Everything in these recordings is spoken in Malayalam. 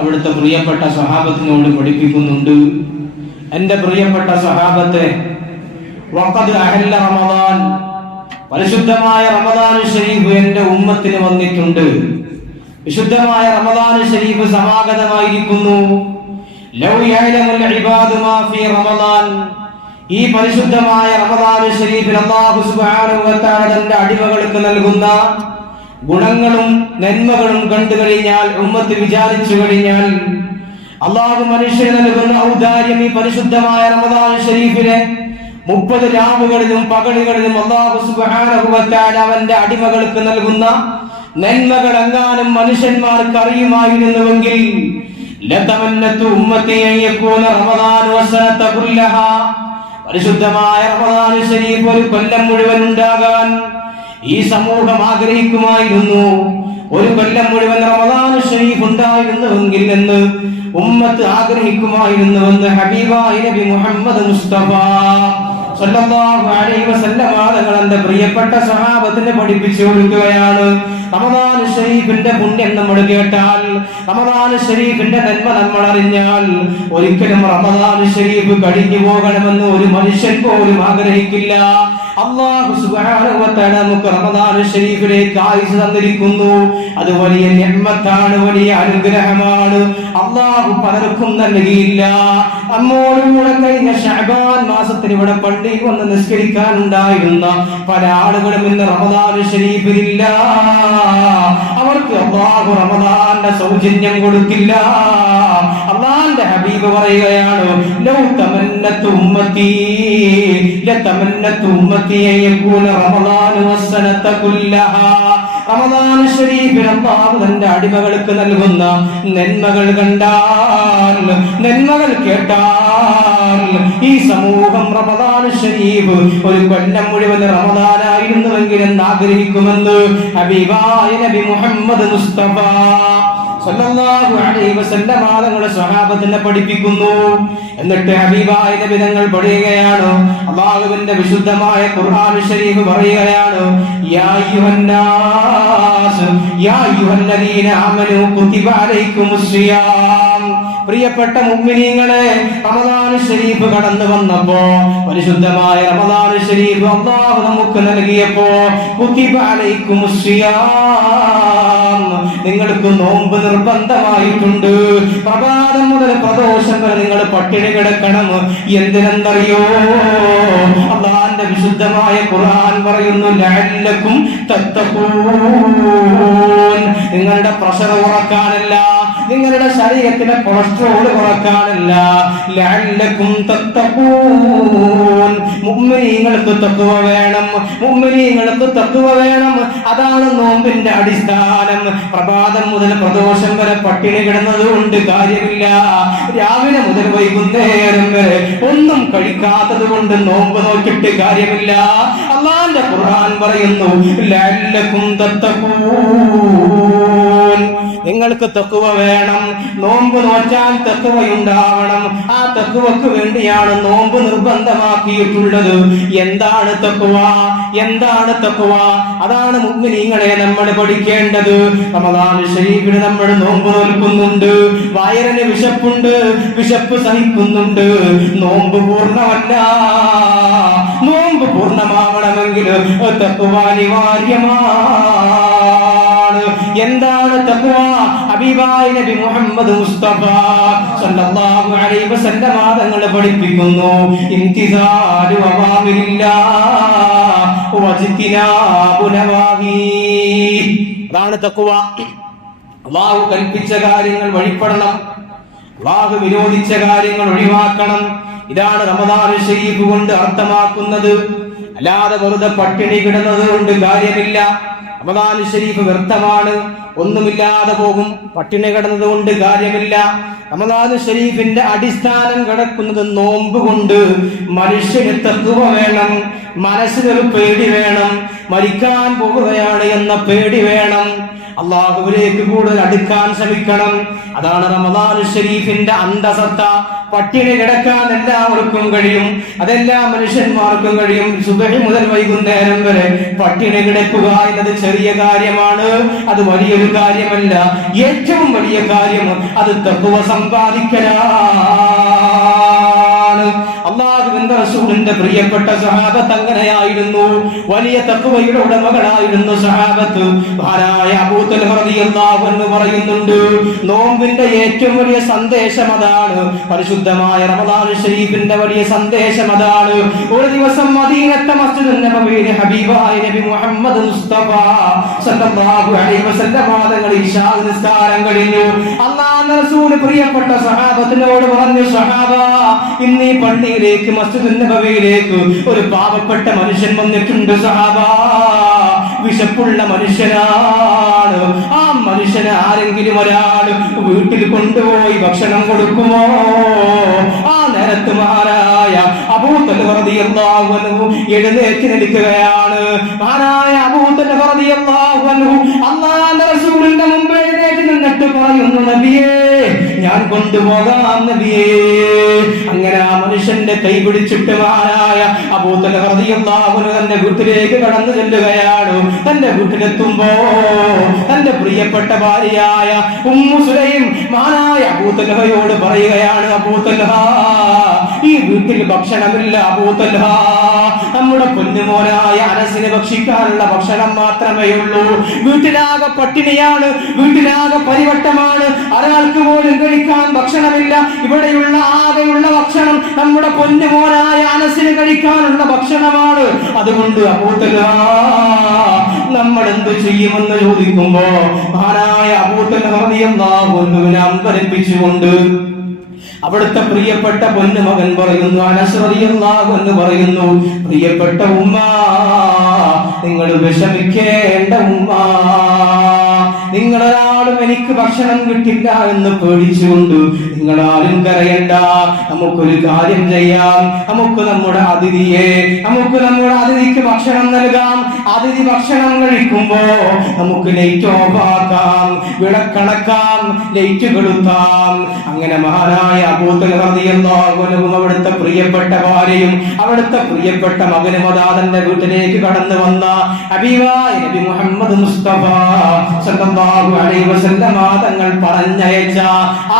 അവിടുത്തെ പ്രിയപ്പെട്ട സ്വഹാബത്തിനോട് പഠിപ്പിക്കുന്നുണ്ട്. എന്റെ പ്രിയപ്പെട്ട സ്വഹാബത്തെ, വഖദ് അഹല്ല റമദാൻ, പരിശുദ്ധമായ റമദാൻ ശരീഫ് എന്റെ ഉമ്മത്തിന് വന്നിട്ടുണ്ട്. വിശുദ്ധമായ റമദാൻ ശരീഫ് സമാഗതമായിരിക്കുന്നു. ലൗ യഅലമുൽ ഇബാദു മാ ഫീ റമദാൻ, ഈ പരിശുദ്ധമായ റമദാൻ ശരീഫിൽ അല്ലാഹു സുബ്ഹാനഹു വ തആല തന്റെ അടിമകൾക്ക് നൽകുന്ന ഗുണങ്ങളും നന്മകളും കണ്ടു കഴിഞ്ഞാൽ, ഉമ്മത്ത് വിചാരിച്ചു കഴിഞ്ഞാൽ, അല്ലാഹു മനുഷ്യന് നൽകുന്ന ഔദാര്യം ഈ പരിശുദ്ധമായ റമദാൻ ശരീഫിലെ 30 രാവുകളിലും പകലുകളിലും അല്ലാഹു സുബ്ഹാനഹു വ തആല അവന്റെ അടിമകൾക്ക് നൽകുന്ന നന്മകൾ എങ്ങാനും മനുഷ്യന്മാർക്ക് അറിയുമായിരുന്നുവെങ്കിൽ ലതമന്നതു ഉമ്മത്തി അൻ യകൂന റമദാൻ വസനത കുല്ലഹാ, പരിശുദ്ധമായ റമദാൻ ശരീഫ് ഒരു കൊല്ലം മുഴുവൻ ഉണ്ടാകാൻ ഈ സമൂഹം ആഗ്രഹിക്കുമായിരുന്നു. ഒരു കൊല്ലം മുഴുവൻ റമദാൻ ശരീഫ് ഉണ്ടായിരുന്നുവെങ്കിൽ എന്ന് ഉമ്മത്ത് ആഗ്രഹിക്കുമായിരുന്നുവെന്ന് ഹബീബായ നബി മുഹമ്മദ് മുസ്തഫ സല്ലല്ലാഹു അലൈഹി വസല്ലം തങ്ങളുടെ പ്രിയപ്പെട്ട സ്വഹാബത്തിനെ പഠിപ്പിച്ചു കൊടുക്കുകയാണ്. റമദാൻ ശരീഫിന്റെ പുണ്യം നമ്മൾ കേട്ടാൽ, റമദാൻ ശരീഫിന്റെ നന്മ നമ്മൾ അറിഞ്ഞാൽ, ഒരിക്കലും റമദാൻ ശരീഫ് കഴിഞ്ഞു പോകണമെന്ന് ഒരു മനുഷ്യൻ പോലും ആഗ്രഹിക്കില്ല. അല്ലാഹു സുബ്ഹാനഹു വ തആല നമുക്ക് റമദാൻ ശരീഫിലേക്ക് ആയുസ് തന്നിരിക്കുന്നു. അത് വലിയ നിഅമത്താണ്, വലിയ അനുഗ്രഹമാണ്. അല്ലാഹു പലർക്കും നൽകിയില്ല. നമ്മോടുകൂടെ കഴിഞ്ഞ ശഅബാൻ മാസത്തിൽ ഇവിടെ പള്ളിയിൽ വന്ന് നിസ്കരിക്കാനുണ്ടായിരുന്ന പല ആളുകളും ഇന്ന് റമദാൻ ശരീഫിലില്ല. അവർക്ക് അല്ലാഹു റമദാന്റെ സൗജന്യം കൊടുത്തില്ല. അല്ലാഹുവിന്റെ ഹബീബ് പറയുകയാണ്, ലൗ തമന്നതു ഉമ്മത്തി ലതമന്നതു ഉമ്മത്തി അയകൂന റമദാൻ വസനത കുല്ലഹാ, റമദാൻ ശരീഫിൽ അല്ലാഹു തന്റെ അടിമകൾക്ക് നൽകുന്ന നന്മകൾ കണ്ടാൽ, നന്മകൾ കേട്ടാൽ, ഈ സമൂഹം റമദാൻ ശരീഫ് ഒരു കൊല്ലം മുഴുവൻ റമദാനായിരുന്നുവെങ്കിൽ എന്ന് ആഗ്രഹിക്കുമെന്ന് ഹബീബായ നബി മുഹമ്മദ് മുസ്തഫ സല്ലല്ലാഹു അലൈഹി വസല്ലം തങ്ങളുടെ സ്വഹാബത്തിനെ പഠിപ്പിക്കുന്നു. എന്നിട്ട് ഹബീബായ നബി തങ്ങൾ പറയുകയാണ്, അല്ലാഹുവിന്റെ വിശുദ്ധമായ ഖുർആൻ ശരീഫ് പറയുകയാണ്, യാ അയ്യുഹന്നാസ് യാ അയ്യുഹല്ലദീന ആമനൂ കുതിബ അലൈക്കുമുസ് സിയാം, പ്രിയപ്പെട്ട മുഅ്മിനീങ്ങളെ, റമദാൻ ശരീഫ് കടന്നു വന്നപ്പോ, പരിശുദ്ധമായ റമദാൻ ശരീഫ് അല്ലാഹു നമുക്ക് നൽകിയപ്പോ, കുതിബ അലൈക്കുമുസ് സിയാം, നിങ്ങൾക്ക് നോമ്പ് നിർബന്ധമായിട്ടുണ്ട്. പ്രഭാതം മുതൽ പ്രദോഷം വരെ നിങ്ങൾ പട്ടിണി കിടക്കണം. എന്തിനെന്നറിയോ? അല്ലാഹുവിന്റെ വിശുദ്ധമായ ഖുർആൻ പറയുന്നു, ലഅല്ലക്കും തത്തഖൂൻ, നിങ്ങളുടെ പ്രഷർ കുറക്കാനല്ല, നിങ്ങളുടെ ശരീരത്തിലെ കൊളസ്ട്രോൾ കുറക്കാനല്ല, ലഅല്ലക്കും തത്തഖൂൻ, മുഅ്മിനീങ്ങൾക്ക് തഖ്വ വേണം, മുഅ്മിനീങ്ങൾക്ക് തഖ്വ വേണം. അതാണ് നോമ്പിന്റെ അടിസ്ഥാനം. പ്രഭാതം മുതൽ പ്രദോഷം വരെ പട്ടിണി കിടന്നത് കൊണ്ട് കാര്യമില്ല. രാവിലെ മുതൽ വൈകുന്നേരം വരെ ഒന്നും കഴിക്കാത്തത് കൊണ്ട് നോമ്പ് നോക്കിയിട്ട് കാര്യമില്ല. അല്ലാഹുവിന്റെ ഖുർആൻ പറയുന്നു, ലഅല്ലക്കും തത്തഖൂൻ, നിങ്ങൾക്ക് തഖ്വ വേണം. നോമ്പ് നോറ്റാൽ തഖ്വയുണ്ടാവണം. ആ തഖ്വക്ക് വേണ്ടിയാണ് നോമ്പ് നിർബന്ധമാക്കിയിട്ടുള്ളത്. എന്താണ് തഖ്വ? എന്താണ് തഖ്വ? അതാണ് മുഅ്മിനീങ്ങളെ നമ്മൾ പഠിക്കേണ്ടത്. റമദാൻ ശരീഫിൽ നമ്മൾ നോമ്പ് നോൽക്കുന്നുണ്ട്, വയറിന് വിശപ്പുണ്ട്, വിശപ്പ് സഹിക്കുന്നുണ്ട്. നോമ്പ് പൂർണ്ണമല്ല. നോമ്പ് പൂർണ്ണമാകണമെങ്കിൽ തഖ്വ അനിവാര്യമാണ്. എന്താണ് തഖ്വ? ഹബീബായ നബി മുഹമ്മദ് മുസ്തഫ സല്ലല്ലാഹു അലൈഹി വസല്ലം തങ്ങൾ പഠിപ്പിക്കുന്നു, ഇംതിസാലു അവാമിരില്ലാഹ് വജ്തിനാബു നവാഹി, അതാണ് തഖ്വ. അല്ലാഹു കൽപ്പിച്ച കാര്യങ്ങൾ വഴിപ്പെടണം, അല്ലാഹു വിരോധിച്ച കാര്യങ്ങൾ ഒഴിവാക്കണം. ഇതാണ് റമദാൻ ശരീഫ് കൊണ്ട് അർത്ഥമാക്കുന്നത്. അല്ലാതെ വെറുതെ പട്ടിണി കിടന്നത് കൊണ്ട് കാര്യമില്ല. റമദാൻ ശരീഫ് വ്യർത്ഥമാണ്, ഒന്നുമില്ലാതെ പോകും. പട്ടിണി കിടന്നത് കൊണ്ട് കാര്യമില്ല. റമദാൻ ശരീഫിന്റെ അടിസ്ഥാനം കിടക്കുന്നത് നോമ്പ് കൊണ്ട്. മനുഷ്യന് തഖ്വ വേണം, മനസ്സിനൊരു പേടി വേണം, മരിക്കാൻ പോവുകയാണ് എന്ന പേടി വേണം. അള്ളാഹുവിലേക്ക് കൂടുതൽ അടുക്കാൻ ശ്രമിക്കണം. അതാണ് റമദാൻ ഷരീഫിന്റെ അന്തസത്ത. പട്ടിണി കിടക്കാൻ എല്ലാവർക്കും കഴിയും, അതെല്ലാ മനുഷ്യന്മാർക്കും കഴിയും. സുബഹി മുതൽ വൈകുന്നേരം വരെ പട്ടിണി കിടക്കുക എന്നത് ചെറിയ കാര്യമാണ്, അത് വലിയൊരു കാര്യമല്ല. ഏറ്റവും വലിയ കാര്യം അത് തഖ്വ സമ്പാദിക്കലാണ്. അല്ലാഹുവിന്റെ റസൂലിന്റെ പ്രിയപ്പെട്ട സഹാബത്ത് അങ്ങനെയായിരുന്നു. വലിയ തഖ്വയുടെ ഉടമകളായിരുന്നു സഹാബത്ത്. മഹാനായ അബൂ തൽഹ റളിയല്ലാഹു അൻഹു പറയുന്നുണ്ട്, നോമ്പിന്റെ ഏറ്റവും വലിയ സന്ദേശം അതാണ്. പരിശുദ്ധമായ റമദാൻ ഷരീഫിന്റെ വലിയ സന്ദേശം അതാണ്. ഒരു ദിവസം മദീനത്തെ മസ്ജിദുൻ നബവിയിൽ ഹബീബായ നബി മുഹമ്മദ് മുസ്തഫ സല്ലല്ലാഹു അലൈഹി വസല്ലം തങ്ങൾ ഇശാ നിസ്കാരം കഴിഞ്ഞു. അല്ലാഹുവിന്റെ റസൂൽ പ്രിയപ്പെട്ട സഹാബത്തിനോട് പറഞ്ഞു, സഹാബ, ഇന്ന് ഈ പള്ളിയിലേക്ക് മസ്ജിദുൻ നബവിയിലേക്ക് ഒരു പാവപ്പെട്ട മനുഷ്യൻ വന്നിട്ടുണ്ട്. സഹാബ, വിശപ്പുള്ള മനുഷ്യനാണ്. ആ മനുഷ്യന് ആരെങ്കിലും ഒരാൾ വീട്ടിൽ കൊണ്ടുപോയി ഭക്ഷണം കൊടുക്കുമോ? ആ നേരത്ത് മഹാനായ അബൂ തൽഹ റളിയല്ലാഹു അൻഹു എഴുന്നേറ്റ് നിൽക്കുകയാണ്. മഹാനായ അബൂ തൽഹ റളിയല്ലാഹു അൻഹു അല്ലാഹുവിന്റെ റസൂലിന്റെ മുമ്പിൽ എഴുന്നേറ്റ് നിന്നിട്ട് പറയുന്നു, നബിയേ, ഞാൻ കൊണ്ടുപോകാം നബിയേ. അങ്ങനെ ആ മനുഷ്യന്റെ കൈ പിടിച്ചിട്ട് മഹാനായ അബൂ തൽഹ റളിയല്ലാഹു അൻഹു തന്റെ വീട്ടിലേക്ക് കടന്നു ചെല്ലുകയാണ്. തന്റെ വീട്ടിലെത്തുമ്പോ തന്റെ പ്രിയപ്പെട്ട ഭാര്യയായ ഉമ്മു സുലൈം മഹാനായ അബൂ തൽഹയോട് പറയുകയാണ്, അബൂ തൽഹ, ഈ വീട്ടിൽ ഭക്ഷണമില്ല. അബൂ തൽഹ, നമ്മുടെ പൊന്നുമോനായ അനസിന് ഭക്ഷിക്കാനുള്ള ഭക്ഷണം മാത്രമേ ഉള്ളൂ. വീട്ടിലാകെ പട്ടിണിയാണ്, വീട്ടിലാകെ പരിവട്ടമാണ്, ഒരാൾക്ക് പോലും കഴിക്കാൻ ഭക്ഷണമില്ല. ഇവിടെയുള്ള ആകെയുള്ള ഭക്ഷണം നമ്മുടെ പൊന്നുമോനായ അനസിന് കഴിക്കാനുള്ള ഭക്ഷണമാണ്. അതുകൊണ്ട് അബൂ തൽഹ, നമ്മൾ എന്ത് ചെയ്യുമെന്ന് ചോദിക്കുമ്പോ മഹാനായ അബൂ തൽഹ റളിയല്ലാഹു അൻഹുവിനെ അമ്പരപ്പിച്ചുകൊണ്ട് അവിടുത്തെ പ്രിയപ്പെട്ട പൊന്നുമകൻ പറയുന്നു, അനസ് റളിയല്ലാഹു അൻഹു പറയുന്നു, പ്രിയപ്പെട്ട ഉമ്മ, നിങ്ങൾ വിഷമിക്കേണ്ട ഉമ്മ. നിങ്ങളൊരാളും എനിക്ക് ഭക്ഷണം കിട്ടില്ല എന്ന് പേടിച്ചുകൊണ്ട് നിങ്ങളാരും കരയണ്ട. നമുക്കൊരു കാര്യം ചെയ്യാം, നമുക്ക് നമ്മുടെ അതിഥിക്ക് ഭക്ഷണം നൽകാം. അതിഥി ഭക്ഷണം കഴിക്കുമ്പോ നമുക്ക് ലൈറ്റ് ഓഫ് ആക്കാം, വിളക്കണക്കാം, ലൈറ്റ് കെടുത്താം. അങ്ങനെ മഹാനായ അബൂ തൽഹ റളിയല്ലാഹു അൻഹു അവിടുത്തെ പ്രിയപ്പെട്ട ഭാര്യയും അവിടുത്തെ പ്രിയപ്പെട്ട മകനും അതാ തന്റെ വീട്ടിലേക്ക് കടന്നു വന്ന ഹബീബായ നബി മുഹമ്മദ് മുസ്തഫ സല്ലല്ലാഹു അലൈഹി വസല്ലം തങ്ങൾ പറഞ്ഞയച്ച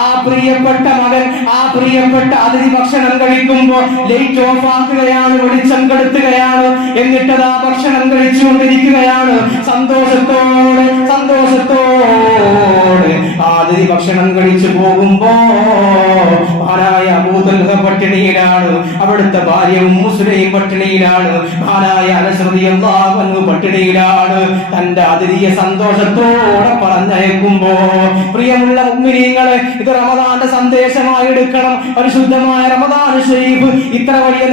ആ പ്രിയപ്പെട്ട മകൻ, ആ പ്രിയപ്പെട്ട അതിഥി ഭക്ഷണം കഴിക്കുമ്പോ ലൈറ്റ് ഓഫ് ആക്കുകയാണ്, വെളിച്ചം കെടുത്തുകയാണ്. എന്നിട്ട് ആ ഭക്ഷണം കഴിച്ചുകൊണ്ടിരിക്കുകയാണ്. സന്തോഷത്തോടെ അതിഥി ഭക്ഷണം കഴിച്ചു പോകുമ്പോ മഹാനായ അബൂ തൽഹ പട്ടിണിയിലാണ്, അവിടുത്തെ ഭാര്യ ഉമ്മു സുലൈം പട്ടിണിയിലാണ്, മഹാനായ അനസ് റളിയല്ലാഹു അൻഹു പട്ടിണിയിലാണ്. തന്റെ അതിഥിയെ സന്തോഷത്തോടെ പറഞ്ഞയക്കുമ്പോ, പ്രിയമുള്ള മുഅ്മിനീങ്ങളെ, ഇത് റമദാന്റെ സന്ദേശമായി എടുക്കണം. പരിശുദ്ധമായ റമദാൻ ശരീഫ് ഇത്ര വലിയ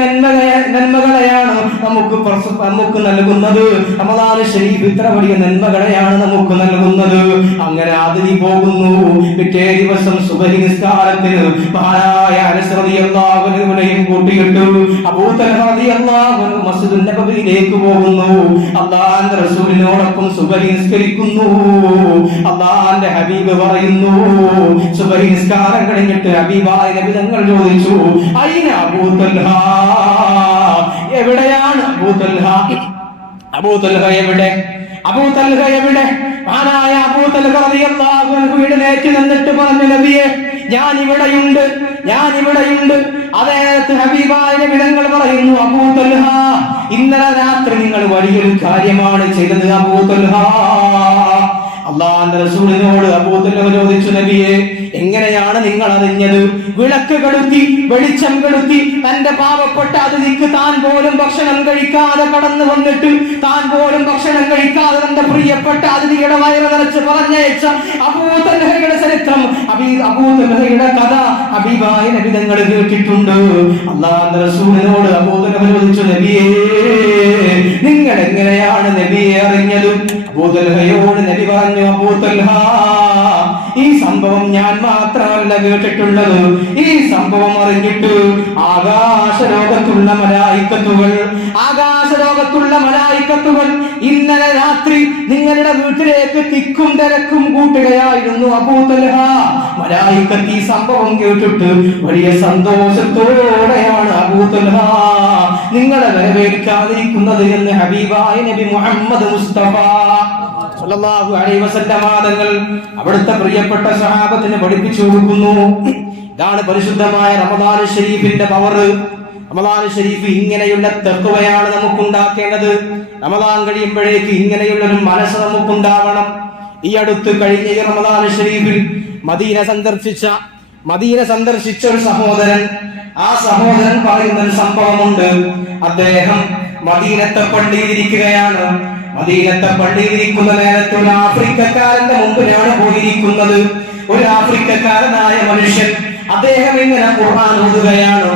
നന്മകളെയാണ് നമുക്ക് നൽകുന്നത്. റമദാൻ ശരീഫ് ഇത്ര വലിയ നന്മകളെയാണ് നമുക്ക് നൽകുന്നത്. അങ്ങനെ അതിഥി പോകുന്നു. പിറ്റേ ദിവസം സുബഹി നിസ്കാരത്തിന് മഹാനായ അനസ് റളിയല്ലാഹു അൻഹുവിനെയും കൂട്ടിയിട്ട് അബൂ തൽഹ റളിയല്ലാഹു അൻഹു മസ്ജിദുൻ നബവിയിലേക്ക് പോകുന്നു. അല്ലാഹുവിന്റെ റസൂലിനോടൊപ്പം സുബഹി നിസ്കരിക്കുന്നു. അല്ലാഹുവിന്റെ ഹബീബ് പറയുന്നു, സുബഹി നിസ്കാരം കഴിഞ്ഞിട്ട് ഹബീബായ നബി തങ്ങൾ ചോദിച്ചു, അയ്ന അബൂ തൽഹ, എവിടെയാണ് അബൂ തൽഹ? അബൂ തൽഹ എവിടെ? അബൂ തൽഹ എവിടെ? മഹാനായ അബൂ തൽഹ റളിയല്ലാഹു അൻഹു എഴുന്നേറ്റ് നിന്നിട്ട് പറഞ്ഞു, നബിയെ, ഞാൻ ഇവിടെയുണ്ട്. അതേ ഹബീബായ നബി തങ്ങൾ പറയുന്നു, അബൂ തൽഹ, ഇന്നലെ രാത്രി നിങ്ങൾ വലിയൊരു കാര്യമാണ് ചെയ്തത് അബൂ തൽഹ. അല്ലാഹുവിന്റെ റസൂലിനോട് അബൂ തൽഹ ചോദിച്ചു, നബിയെ, എങ്ങനെയാണ് നിങ്ങൾ അറിഞ്ഞത്? വിളക്ക് കെടുത്തി, വെളിച്ചം കെടുത്തി, തന്റെ പാവപ്പെട്ട അതിഥിക്ക് താൻ പോലും ഭക്ഷണം കഴിക്കാതെ കടന്നു വന്നിട്ട്, താൻ പോലും ഭക്ഷണം കഴിക്കാതെ തന്റെ പ്രിയപ്പെട്ട അതിഥിയുടെ വയറ് നിറച്ച് പറഞ്ഞയച്ച അബൂ തൽഹയുടെ ചരിത്രം, അബൂ തൽഹയുടെ കഥ ഹബീബായ നബി തങ്ങൾ കേട്ടിട്ടുണ്ട്. അല്ലാഹുവിന്റെ റസൂലിനോട് അബൂ തൽഹ ചോദിച്ചു, നബിയേ, നിങ്ങൾ എങ്ങനെയാണ് നബിയെ അറിഞ്ഞത്? അബൂ തൽഹയോട് നബി പറഞ്ഞു, അബൂ തൽഹ, ഈ സംഭവം ഞാൻ മാത്രമല്ല കേട്ടിട്ടുള്ളത്. ഈ സംഭവം അറിഞ്ഞിട്ട് ആകാശലോകത്തുള്ള മലായിക്കത്തുകൾ, ആകാശ ആകാശലോകത്തുള്ള മലായിക്കത്തുകൾ ഇന്നലെ രാത്രി നിങ്ങളുടെ വീട്ടിലേക്ക് തിക്കും തിരക്കും കൂട്ടുകയായിരുന്നു. അബൂ തൽഹ മലായിക്കത്ത് ഈ സംഭവം കേട്ടിട്ട് വലിയ സന്തോഷത്തോടെയാണ് അബൂ തൽഹ നിങ്ങളെ വരവേൽക്കാതിരിക്കുന്നത് എന്ന് ഹബീബായ നബി മുഹമ്മദ് മുസ്തഫ സല്ലല്ലാഹു അലൈഹി വസല്ലം തങ്ങൾ അവിടുത്തെ പ്രിയപ്പെട്ട സഹാബത്തിന് പഠിപ്പിച്ചു കൊടുക്കുന്നു. ഇതാണ് പരിശുദ്ധമായ റമദാൻ ശരീഫിന്റെ പവർ. റമദാൻ ശരീഫ് ഇങ്ങനെയുള്ള തഖ്വയാണ് നമുക്കുണ്ടാക്കേണ്ടത്. റമദാൻ കഴിയുമ്പോഴേക്ക് ഇങ്ങനെയുള്ള ഒരു മനസ്സ് നമുക്കുണ്ടാവണം. ഈ അടുത്ത് കഴിഞ്ഞ ഈ റമദാൻ ശരീഫിൽ മദീന സന്ദർശിച്ച ഒരു സഹോദരൻ, ആ സഹോദരൻ പറയുന്ന ഒരു സംഭവമുണ്ട്. അദ്ദേഹം മദീനത്തെ പള്ളിയിലിരിക്കുകയാണ്. മദീനത്തെ പള്ളിയിലിരിക്കുന്ന നേരത്ത് ഒരു ആഫ്രിക്കക്കാരന്റെ മുമ്പിലാണ് പോയിരിക്കുന്നത്. ഒരു ആഫ്രിക്കക്കാരനായ മനുഷ്യൻ അദ്ദേഹം ഇങ്ങനെ ഖുർആൻ ഓതുകയാണ്.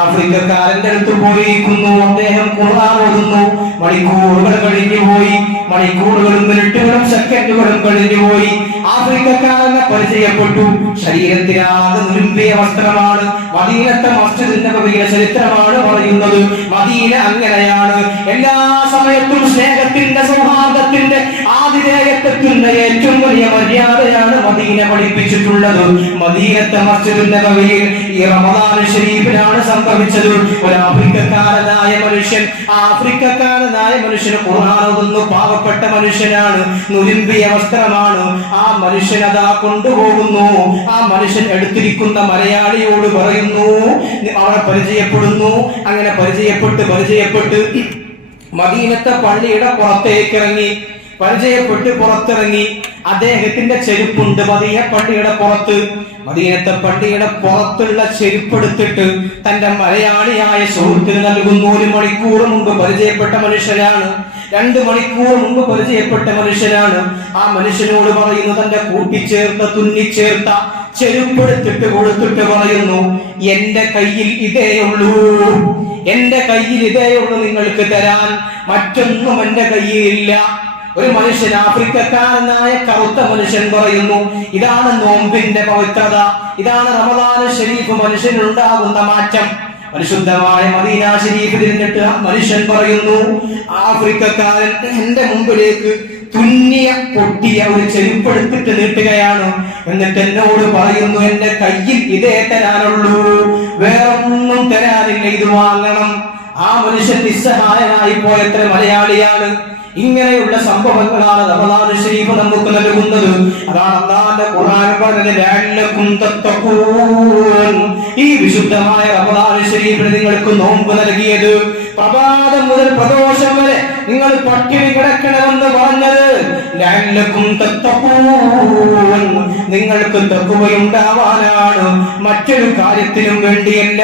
ആഫ്രിക്കക്കാരന്റെ അടുത്ത് പോയിരിക്കുന്നു. അദ്ദേഹം ഖുർആൻ ഓതുന്നു. മണിക്കൂറുകൾ കഴിഞ്ഞുപോയി. മണിക്കൂറുകളും മിനിറ്റുകളും സെക്കൻഡുകളും കഴിഞ്ഞുപോയി. ആഫ്രിക്കക്കാരനെ പരിചയപ്പെട്ടു. ശരീരത്തിനാകെ നുരുമ്പിയ വസ്ത്രമാണ്. മദീനത്തെ മസ്ജിദ് നബവിയുടെ ചരിത്രമാണ് പറയുന്നത്. മദീന അങ്ങനെയാണ്. എല്ലാ സമയത്തും സ്നേഹത്തിന്റെ, സൗഹാർദ്ദത്തിന്റെ, ആതിഥേയത്വത്തിന്റെ ഏറ്റവും വലിയ മര്യാദയാണ് മദീന പഠിപ്പിച്ചിട്ടുള്ളത്. മദീനത്തെ മസ്ജിദ് നബവിയിൽ ഈ റമദാൻ ശരീഫിനാണ് സംഭവിച്ചത്. ഒരു ആഫ്രിക്കക്കാരനായ മനുഷ്യൻ ഖുർആൻ ഓതുന്നു. പാവപ്പെട്ട മനുഷ്യനാണ്, നുരുമ്പിയ വസ്ത്രമാണ്. ആ മനുഷ്യൻ അതാ കൊണ്ടുപോകുന്നു. ആ മനുഷ്യൻ എടുത്തിരിക്കുന്ന മലയാളിയോട് പറയുന്നു, അവരെ പരിചയപ്പെടുന്നു. അങ്ങനെ പരിചയപ്പെട്ട് മദീനത്തെ പള്ളിയുടെ പുറത്തേക്കിറങ്ങി. പുറത്തിറങ്ങി. അദ്ദേഹത്തിന്റെ ചെരുപ്പുണ്ട് മദീനത്തെ പള്ളിയുടെ പുറത്തുള്ള ചെരുപ്പെടുത്തിട്ട് തന്റെ മലയാളിയായ സുഹൃത്തിന് നൽകുന്നു. 1 മണിക്കൂർ മുമ്പ് പരിചയപ്പെട്ട മനുഷ്യനാണ്. 2 മണിക്കൂർ മുമ്പ് പരിചയപ്പെട്ട മനുഷ്യനാണ്. ആ മനുഷ്യനോട് പറയുന്നു, തന്റെ തുന്നിച്ചേർത്ത ചെരുപ്പെടുത്തിട്ട് കൊടുത്തിട്ട് പറയുന്നു, എന്റെ കയ്യിൽ ഇതേ ഉള്ളൂ നിങ്ങൾക്ക് തരാൻ, മറ്റൊന്നും എന്റെ കയ്യിലില്ല. ഒരു മനുഷ്യൻ, ആഫ്രിക്കക്കാരനായ കറുത്ത മനുഷ്യൻ പറയുന്നു, ഇതാണ് നോമ്പിന്റെ പവിത്രത, ഇതാണ് റമദാൻ ശരീഫ് മനുഷ്യനുണ്ടാകുന്ന മാറ്റം. പരിശുദ്ധമായ മദീന ശരീഫിൽ നിന്നിട്ട് ആ മനുഷ്യൻ പറയുന്നു, ആഫ്രിക്കക്കാരൻ എന്റെ മുമ്പിലേക്ക് പൊട്ടിയ ഒരു ചെരുപ്പെടുത്തിട്ട് നീട്ടുകയാണ്. എന്നിട്ട് എന്നോട് പറയുന്നു, എന്റെ കയ്യിൽ ഇതേ തരാനുള്ളൂ, വേറൊന്നും തരാനില്ല, ഇത് വാങ്ങണം. ആ മനുഷ്യൻ നിസ്സഹായനായി പോയത്ര മലയാളിയാണ്. ഇങ്ങനെയുള്ള സംഭവങ്ങളാണ് റമദാൻ ശരീഫ് നമുക്ക് നൽകുന്നത്. അതാണ് അല്ലാഹുവിന്റെ ഖുർആൻ പറഞ്ഞത്, ലഅല്ലകും തത്തഖൂൻ. ഈ വിശുദ്ധമായ റമദാൻ ശരീഫിൽ നിങ്ങൾക്ക് നോമ്പ് നൽകിയത്, പ്രഭാതം മുതൽ പ്രദോഷം വരെ നിങ്ങൾ പട്ടിണി കിടക്കണമെന്ന് പറഞ്ഞത്, ലഅല്ലകും തത്തഖൂൻ, നിങ്ങൾക്ക് തഖ്വയുണ്ടാവാനാണ്, മറ്റൊരു കാര്യത്തിനും വേണ്ടിയല്ല.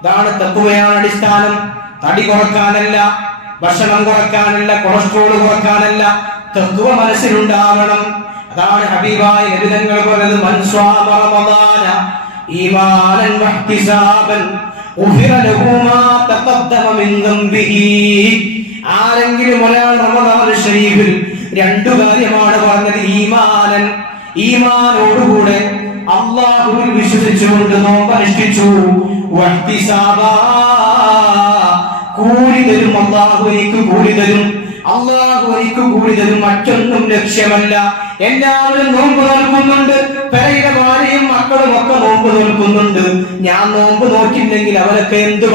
ഇതാണ് തഖ്വയാണ് അടിസ്ഥാനം. തടി കുറക്കാനല്ല, ഭക്ഷണം കുറക്കാനല്ല, കൊളസ്ട്രോൾ കുറക്കാനല്ല, തഖ്വ മനസ്സിലുണ്ടാവണം. അതാണ് ഹബീബായ നബി തങ്ങൾ പറഞ്ഞത്, മൻ സ്വാമ റമദാന ഈമാനൻ വഹ്തിസാബൻ ഉഫിറ ലഹു മാ തഖദ്ദമ മിൻ ദംബിഹി. ആരെങ്കിലും ഒരാൾ റമദാൻ ശരീഫിൽ 2 കാര്യമാണ് പറഞ്ഞത്. ഈമാനോടുകൂടെ അല്ലാഹുവിൽ വിശ്വസിച്ചുകൊണ്ട് നോമ്പ് അനുഷ്ഠിച്ചു, വഹ്തിസാബാ, കൂലി തരും, അല്ലാഹു എനിക്ക് കൂലി തരും, മറ്റൊന്നും ലക്ഷ്യമല്ല. എല്ലാവരും നോമ്പ് നോൽക്കുന്നുണ്ട്, പെരയുടെ ഭാര്യയും മക്കളും ഒക്കെ നോമ്പ് നോൽക്കുന്നുണ്ട്. ഞാൻ നോമ്പ് നോക്കില്ലെങ്കിൽ അവരൊക്കെ എന്ത്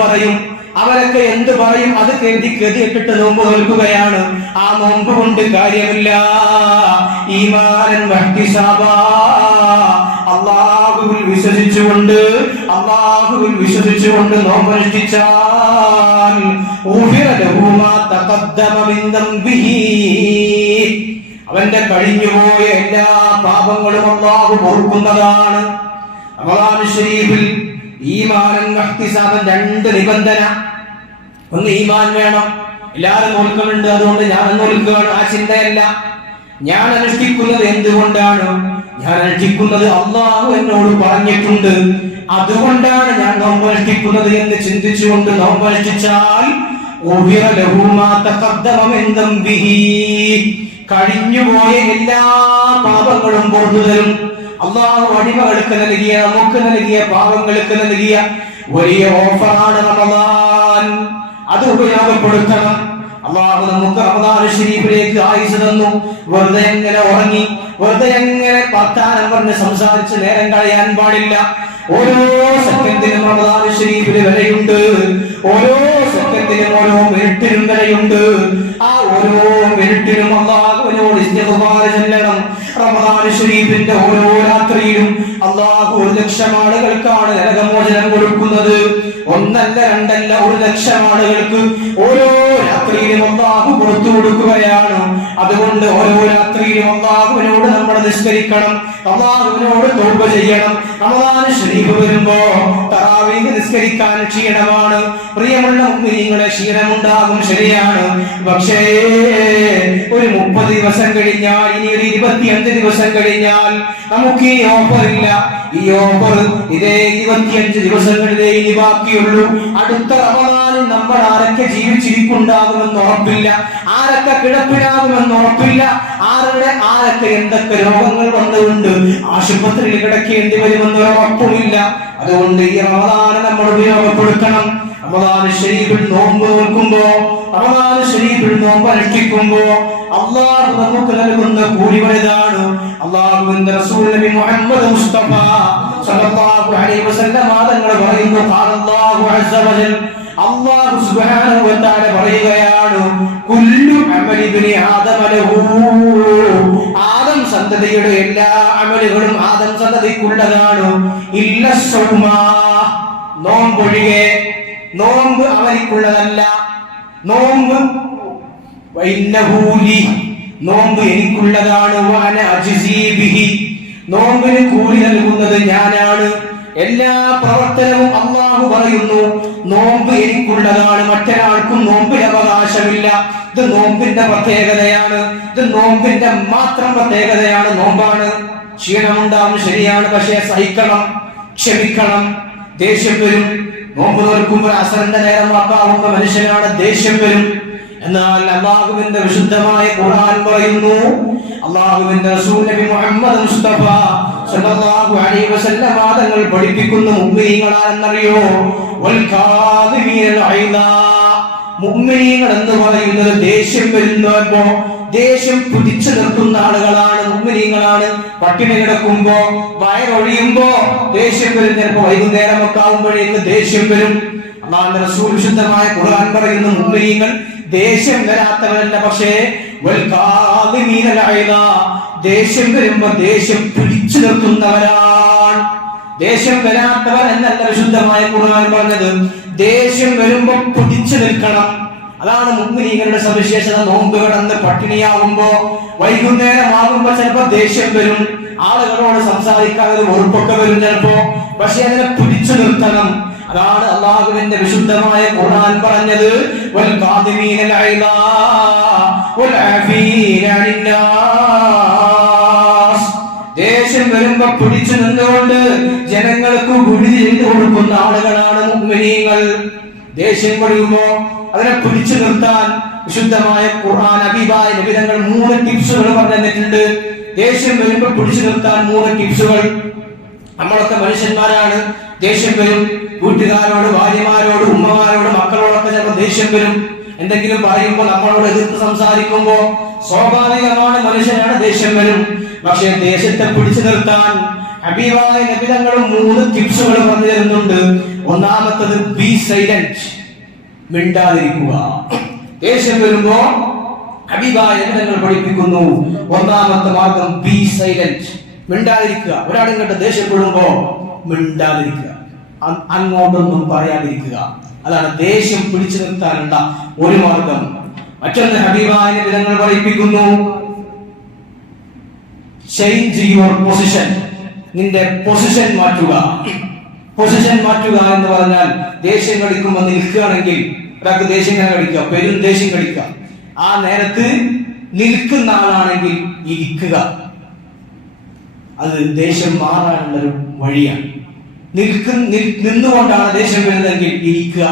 പറയും? അത് കരുതിയിട്ടിട്ട് നോമ്പ് നോൽക്കുകയാണ്. ആ നോമ്പ് കൊണ്ട് കാര്യമില്ല. ഈമാനൻ വഹ്തിസാബാ, അല്ലാഹുവിൽ വിശ്വസിച്ചുകൊണ്ട് നോമ്പനുഷ്ഠിച്ചാൽ ഉഫിറ ലഹു മാ തഖദ്ദമ മിൻ ദംബിഹി, അവന്റെ കഴിഞ്ഞുപോയ എല്ലാ പാപങ്ങളും അല്ലാഹു പൊറുക്കുന്നതാണ്. റമദാൻ ശരീഫിൽ ഈമാനൻ വഹ്തിസാബൻ 2 നിബന്ധന. ഒന്ന്, ഈമാൻ വേണം. എല്ലാവരും നോൽക്കുന്നുണ്ട്, അതുകൊണ്ട് ഞാൻ നോൽക്കുകയാണ്, ആ ചിന്തയല്ല. ഞാൻ അനുഷ്ഠിക്കുന്നത് എന്തുകൊണ്ടാണ്? ഞാൻ അനുഷ്ഠിക്കുന്നത് അല്ലാഹു എന്നോട് പറഞ്ഞിട്ടുണ്ട്, അതുകൊണ്ടാണ് ഞാൻ നോമ്പ് അനുഷ്ഠിക്കുന്നത് എന്ന് ചിന്തിച്ചുകൊണ്ട് നോമ്പ് അനുഷ്ഠിച്ചാൽ ഉഫിറ ലഹു മാ തഖദ്ദമ മിൻ ദംബിഹി, കഴിഞ്ഞുപോയ എല്ലാ പാപങ്ങളും പൊറുത്തുതരും. അല്ലാഹു അടിമകൾക്ക് നൽകിയ, നമുക്ക് നൽകിയ, പാപങ്ങൾക്ക് നൽകിയ വലിയ ഓഫറാണ് റമദാൻ. അത് ഉപയോഗപ്പെടുത്തണം. അള്ളാഹു നമുക്ക് റമദാൻ ശരീഫിലേക്ക് ആയുസ് തന്നു. വെറുതെ എങ്ങനെ ഉറങ്ങി, വെറുതെ എങ്ങനെ വർത്താനം പറഞ്ഞ് സംസാരിച്ച് നേരം കളയാൻ പാടില്ല. ഓരോ സെക്കൻഡിനും റമദാൻ ശരീഫിന് വിലയുണ്ട്. ഓരോ സെക്കൻഡിനും ഓരോ മിനിറ്റിനും വിലയുണ്ട്. ആ ഓരോ മിനിറ്റിനും അള്ളാഹുവിനോട് ഇസ്തിഗ്ഫാർ ചൊല്ലണം. റമദാൻ ശരീഫിന്റെ ഓരോ രാത്രിയിലും അള്ളാഹു 1,00,000 ആളുകൾക്കാണ് നരകമോചനം കൊടുക്കുന്നത്. ഒന്നല്ല രണ്ടല്ല, 1,00,000 ആളുകൾക്ക് ഓരോ രാത്രിയിലും അള്ളാഹു പുറത്തു കൊടുക്കുകയാണ്. അതുകൊണ്ട് ഓരോ രാത്രിയിലും അള്ളാഹുവിനോട് നമ്മൾ നിസ്കരിക്കണം, അള്ളാഹുവിനോട് തൗബ ചെയ്യണം. റമദാൻ ശരീഫ് വരുമ്പോ തറാവീഹ് നിസ്കരിക്കാൻ ക്ഷീണമാണ്. പ്രിയമുള്ള മുഅ്മിനീങ്ങളെ, ക്ഷീണമുണ്ടാകും, ശരിയാണ്. പക്ഷേ ഒരു 30 ദിവസം കഴിഞ്ഞാൽ, ഇനി ഒരു 25 ദിവസം കഴിഞ്ഞാൽ നമുക്ക് ഈ ഓഫർ ഇല്ല. ഈ ഓഫർ ഇതേ 25 ദിവസങ്ങളിലേ ഇനി ബാക്കിയുള്ളൂ. അടുത്ത റമദാനിൽ നമ്മൾ ആരൊക്കെ ജീവിച്ചിരിക്കുണ്ടാകുമെന്ന് ഉറപ്പില്ല, ആരൊക്കെ കിടപ്പിലാകുമെന്ന് ഉറപ്പില്ല, ആരൊക്കെ എന്തൊക്കെ രോഗങ്ങൾ വന്നുകൊണ്ട് ആശുപത്രിയിൽ കിടക്കേണ്ടി വരുമെന്ന് ഉറപ്പുമില്ല. അതുകൊണ്ട് ഈ റമദാനെ നമ്മൾ ഉപയോഗപ്പെടുത്തണം. റമദാൻ ശരീഫിൽ നോമ്പ് നോക്കുമ്പോ, റമദാൻ ശരീഫിൽ നോമ്പ് അനുഷ്ഠിക്കുമ്പോ അള്ളാഹു നമുക്ക് നൽകുന്ന കൂലി വലുതാണ്. അള്ളാഹുവിന്റെ റസൂൽ നബി മുഹമ്മദ് മുസ്തഫ സല്ലല്ലാഹു അലൈഹി വസല്ലം തങ്ങൾ പറയുന്നു, ഖാലല്ലാഹു അസ്സ വജൽ, അല്ലാഹു സുബ്ഹാനഹു വ തആല പറയുകയാണ്, കുല്ലു അമലി ഇബ്നി ആദമ ലഹു, ആദം സന്തതിയുടെ എല്ലാ അമലുകളും ആദം സന്തതിക്കുള്ളതാണ്. ഇല്ല സൗമ, നോമ്പൊഴികെ. നോമ്പ് അവനിക്കുള്ളതല്ല. നോമ്പ് നോമ്പ് എനിക്കുള്ളതാണ്. വഅന അജ്സീ ബിഹി, നോമ്പിന് കൂലി നൽകുന്നത് ഞാനാണ്. എല്ലാ പ്രവർത്തനവും അല്ലാഹു പറയുന്നു, നോമ്പ് എനിക്കുള്ളതാണ്, മറ്റൊരാൾക്കും നോമ്പിന് അവകാശമില്ല. ഇത് നോമ്പിന്റെ പ്രത്യേകതയാണ്, ഇത് നോമ്പിന്റെ മാത്രം പ്രത്യേകതയാണ്. നോമ്പാണ്. ക്ഷീണമുണ്ടാവും, ശരിയാണ്. പക്ഷേ സഹിക്കണം, ക്ഷമിക്കണം. ദേഷ്യം വരും. നോമ്പ് നോൽക്കുമ്പോൾ അസറിന്റെ നേരം വാക്കാവുന്ന മനുഷ്യനാണ്, ദേഷ്യം വരും. എന്നാൽ അല്ലാഹുവിന്റെ വിശുദ്ധമായ ഖുർആൻ പറയുന്നു, അല്ലാഹുവിന്റെ റസൂൽ നബി മുഹമ്മദ് മുസ്തഫ സല്ലല്ലാഹു അലൈഹി വസല്ലം തങ്ങൾ പഠിപ്പിക്കുന്ന മുഅ്മിനീങ്ങളാണെന്നറിയോ? വൽ കാദിമീനൽ ഐദ, മുഅ്മിനീങ്ങൾ എന്ന് പറയുന്നത് ദേഷ്യം വരുന്നപ്പോ ദേഷ്യം പിടിച്ചു നിർത്തുന്ന ആളുകളാണ്, മുഅ്മിനീങ്ങളാണ്. പട്ടിണി കിടക്കുമ്പോ, വയറൊഴിയുമ്പോ ദേഷ്യം വരും. ചിലപ്പോ വൈകുന്നേരമൊക്കെ ആവുമ്പോഴേക്ക് ദേഷ്യം വരും. അല്ലാഹുവിന്റെ റസൂൽ വിശുദ്ധമായ ഖുർആൻ പറയുന്ന മുഅ്മിനീങ്ങൾ ദേഷ്യം വരാത്തവരല്ല, പക്ഷേ ദേഷ്യം വരുമ്പോ ദേഷ്യം പിടിച്ചു നിർത്തുന്നവരാണ്. ദേഷ്യം വരാത്തവർ എന്നല്ല വിശുദ്ധമായ ഖുർആൻ പറഞ്ഞത്. ദേഷ്യം വരുമ്പോ പിടിച്ചു നിൽക്കണം. അതാണ് മുഅ്മിനീങ്ങളുടെ സവിശേഷത. നോമ്പ് കിടന്ന് പട്ടിണിയാവുമ്പോ, വൈകുന്നേരമാകുമ്പോ ചിലപ്പോ ദേഷ്യം വരും, ആളുകളോട് സംസാരിക്കാതെ വെറുപ്പൊക്കെ വരും ചിലപ്പോ. പക്ഷെ അതിനെ പിടിച്ചു നിർത്തണം. അതാണ് അല്ലാഹുവിന്റെ വിശുദ്ധമായ ഖുർആൻ പറഞ്ഞത്, വൽ കാദിമീനൽ ഐദ വൽ ആഫീന അനിന്നാസ്. ദേഷ്യം വരുമ്പോ പിടിച്ചു നിന്നുകൊണ്ട് ജനങ്ങൾക്ക് വിടുതി ചെയ്തു കൊടുക്കുന്ന ആളുകളാണ് മുഅ്മിനീങ്ങൾ. ദേഷ്യം വരുമ്പോ അതിനെ പിടിച്ചു നിർത്താൻ വിശുദ്ധമായ ഖുർആൻ ഹബീബായ നബി തങ്ങൾ 3 ടിപ്സുകൾ പറഞ്ഞു തന്നിട്ടുണ്ട്. ദേഷ്യം വരുമ്പോ പിടിച്ചു നിർത്താൻ 3 ടിപ്സുകൾ. നമ്മളൊക്കെ മനുഷ്യന്മാരാണ്, ദേഷ്യം വരും. വീട്ടുകാരോട്, ഭാര്യമാരോട്, ഉമ്മമാരോട്, മക്കളോടൊക്കെ ചിലപ്പോൾ ദേഷ്യം വരും. എന്തെങ്കിലും പറയുമ്പോ, നമ്മളോട് എതിർത്ത് സംസാരിക്കുമ്പോ സ്വാഭാവികമാണ്, മനുഷ്യനാണ്, ദേഷ്യം വരും. പക്ഷെ ദേഷ്യത്തെ പിടിച്ചു നിർത്താൻ ഹബീബായ നബി തങ്ങൾ 3 ടിപ്സുകൾ പറഞ്ഞു തരുന്നുണ്ട്. ഒന്നാമത്തത് ബി സൈലന്റ്, മിണ്ടാതിരിക്കുക. ദേഷ്യം വരുമ്പോ ഹബീബായ നബി തങ്ങൾ പഠിപ്പിക്കുന്നു, ഒന്നാമത്തെ മാർഗം ബി സൈലന്റ്, മിണ്ടാതിരിക്കുക. ഒരാളും കേട്ട് ദേഷ്യപ്പെടുമ്പോ മിണ്ടാതിരിക്കുക, അങ്ങോട്ടൊന്നും പറയാതിരിക്കുക. അതാണ് ദേഷ്യം പിടിച്ചു നിർത്താനുള്ള ഒരു മാർഗം. മറ്റൊന്ന് ഹബീബായ നബി തങ്ങൾ പഠിപ്പിക്കുന്നു, ചേഞ്ച് യുവർ പൊസിഷൻ, നിന്റെ പൊസിഷൻ മാറ്റുക. പൊസിഷൻ മാറ്റുക എന്ന് പറഞ്ഞാൽ, ദേഷ്യം കളിക്കുമ്പോൾ നിൽക്കുകയാണെങ്കിൽ ഒരാൾക്ക് ദേഷ്യം കളിക്കുക, പെരും ദേഷ്യം കളിക്കുക. ആ നേരത്ത് നിൽക്കുന്ന ആളാണെങ്കിൽ ഇരിക്കുക. അത് ദേഷ്യം മാറാനുള്ളൊരു വഴിയാണ്. നിന്നുകൊണ്ടാണ് ദേഷ്യം വരുന്നതെങ്കിൽ ഇരിക്കുക.